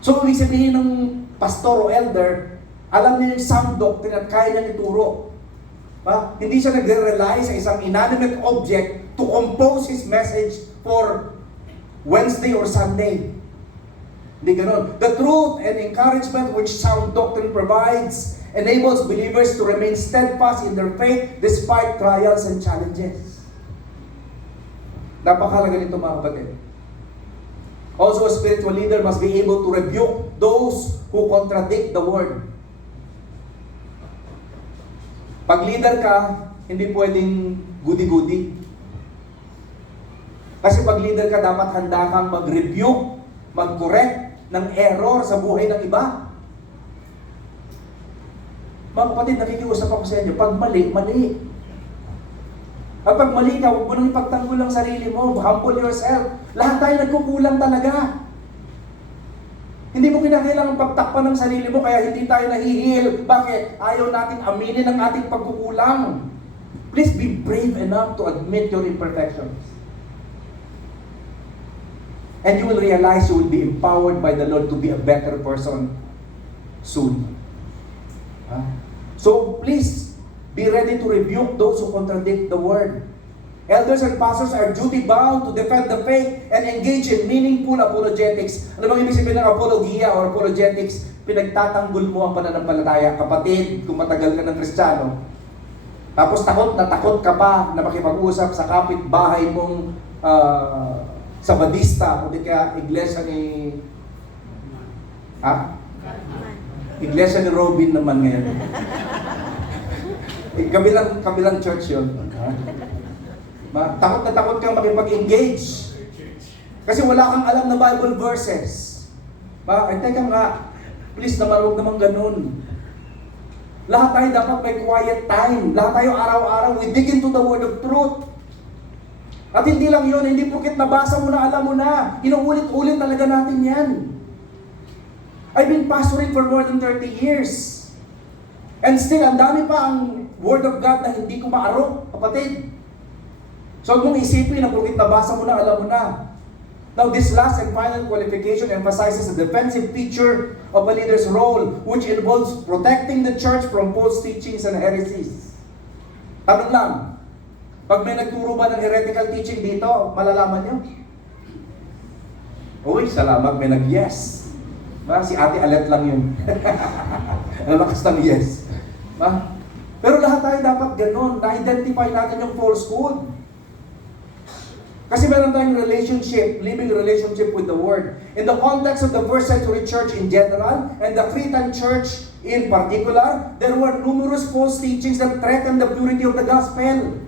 So, ibig sabihin ng pastor o elder, alam niya yung sound doctrine at kaya niya ituro. Hindi siya nagre-rely sa isang inanimate object to compose his message for Wednesday or Sunday. Hindi ganon. The truth and encouragement which sound doctrine provides enables believers to remain steadfast in their faith despite trials and challenges. Napakahalaga nito mga kapatid. Also, a spiritual leader must be able to rebuke those who contradict the word. Pag leader ka, hindi pwedeng goody-goody. Kasi pag leader ka, dapat handa kang mag-rebuke, mag-correct ng error sa buhay ng iba. Mga kapatid, nakikiusap ako sa inyo, pag mali, mali. At pag mali ka, huwag mo nang ipagtanggol ang sarili mo. Humble yourself. Lahat tayo nagkukulang talaga. Hindi mo kinakailangan pagtakpan ng sarili mo kaya hindi tayo nahihil. Bakit? Ayaw natin aminin ang ating pagkukulang. Please be brave enough to admit your imperfections. And you will realize you will be empowered by the Lord to be a better person soon. So please, be ready to rebuke those who contradict the word. Elders and pastors are duty-bound to defend the faith and engage in meaningful apologetics. Ano bang ibig sabihin ng apologia or apologetics? Pinagtatanggol mo ang pananampalataya. Kapatid, kung matagal ka ng Kristiyano, tapos takot ka pa na makipag-usap sa kapitbahay mong Sabadista o di kaya iglesia ni... Iglesia ni Robin naman ngayon. Kabilang church yun. Takot na takot kang makipag-engage. Kasi wala kang alam na Bible verses. Teka nga, please naman, huwag naman ganun. Lahat tayo dapat may quiet time. Lahat tayo araw-araw, we dig into the word of truth. At hindi lang yun, hindi porket nabasa mo na, alam mo na. Inuulit-ulit talaga natin yan. I've been pastoring for more than 30 years. And still, ang dami pa ang Word of God na hindi ko maaro, kapatid. So, huwag mong isipin na porket nabasa mo na, alam mo na. Now, this last and final qualification emphasizes the defensive feature of a leader's role, which involves protecting the church from false teachings and heresies. Tanong lang, pag may nagturo ba ng heretical teaching dito, malalaman nyo? Uy, salamat, may nag-yes. Si Ate Alet lang yun. Ang lakas ng yes. Pero lahat tayo dapat ganun, na-identify natin yung falsehood. Kasi meron tayong living relationship with the Word. In the context of the first century church in general, and the Cretan church in particular, there were numerous false teachings that threatened the purity of the gospel.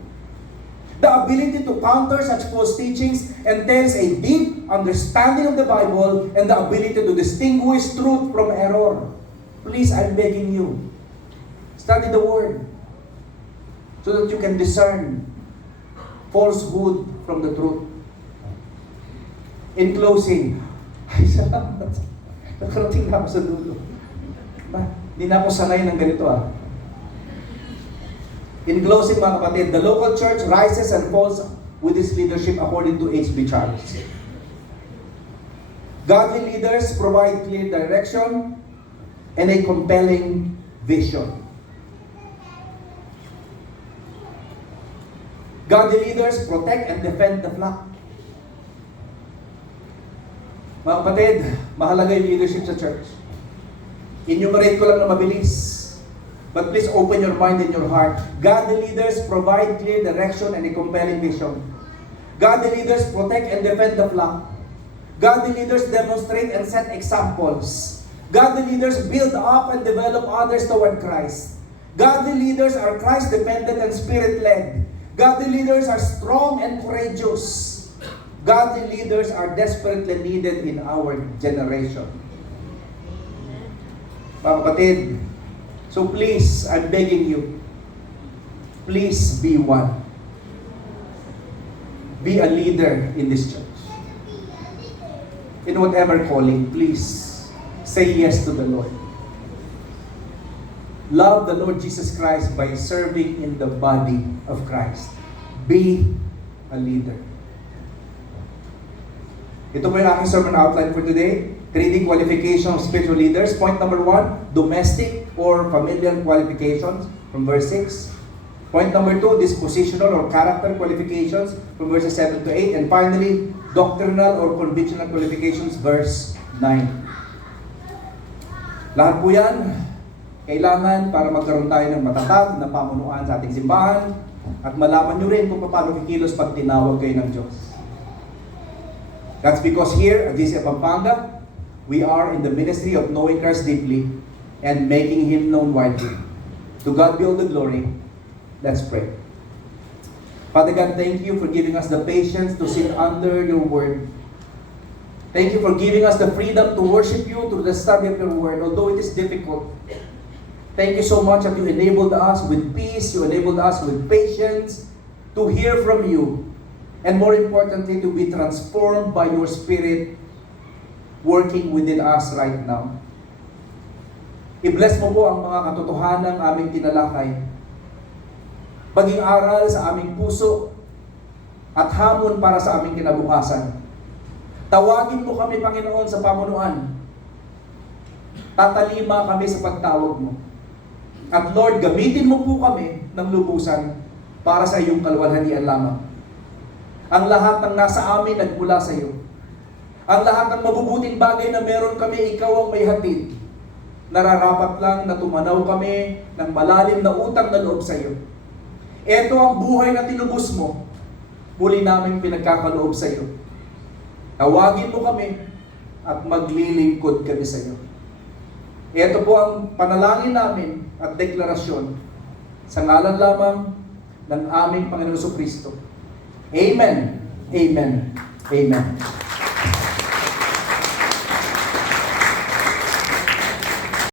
The ability to counter such false teachings entails a deep understanding of the Bible and the ability to distinguish truth from error. Please, I'm begging you, study the Word so that you can discern falsehood from the truth. In closing, Ay, salamat. Nakarating na ako sa dulo. Hindi na ako sanay ng ganito In closing mga kapatid, the local church rises and falls with its leadership according to H.B. Charles. Godly leaders provide clear direction and a compelling vision. Godly leaders protect and defend the flock. Mga kapatid, mahalaga yung leadership sa church. Enumerate ko lang na mabilis. But please open your mind and your heart. Godly leaders provide clear direction and a compelling vision. Godly leaders protect and defend the flock. Godly leaders demonstrate and set examples. Godly leaders build up and develop others toward Christ. Godly leaders are Christ-dependent and Spirit-led. Godly leaders are strong and courageous. Godly leaders are desperately needed in our generation. Mga kapatid, so please, I'm begging you, please be one. Be a leader in this church. In whatever calling, please say yes to the Lord. Love the Lord Jesus Christ by serving in the body of Christ. Be a leader. Ito po yung aking sermon outline for today. 3D qualification of spiritual leaders. Point number 1, domestic or familial qualifications from verse 6. Point number 2, dispositional or character qualifications from verses 7 to 8. And finally, doctrinal or convictional qualifications, verse 9. Lahat po yan, kailangan para magkaroon tayo ng matatag na pamunuan sa ating simbahan at malaman nyo rin kung paano kikilos pag tinawag kayo ng Diyos. That's because here at GCF Pampanga, we are in the ministry of knowing Christ deeply and making Him known widely. To God be all the glory. Let's pray. Father God, thank you for giving us the patience to sit under your word. Thank you for giving us the freedom to worship you through the study of your word, although it is difficult. Thank you so much that you enabled us with peace, you enabled us with patience to hear from you, and more importantly, to be transformed by your Spirit working within us right now. I-bless mo po ang mga katotohanan aming tinalakay. Maging aral sa aming puso at hamon para sa aming kinabukasan. Tawagin mo kami, Panginoon, sa pamunuan. Tatalima kami sa pagtawag mo. At Lord, gamitin mo po kami ng lubusan para sa iyong kalwalhatian lamang. Ang lahat ng nasa amin nagmula sa iyo. Ang lahat ng mabubuting bagay na meron kami, ikaw ang may hatid. Nararapat lang na tumanaw kami ng malalim na utang na loob sa iyo. Ito ang buhay na tinubos mo. Muli namin pinagkakaloob sa iyo. Tawagin mo kami at maglilingkod kami sa iyo. Ito po ang panalangin namin at deklarasyon sa ngalan lamang ng aming Panginoon Jesucristo. Amen. Amen. Amen.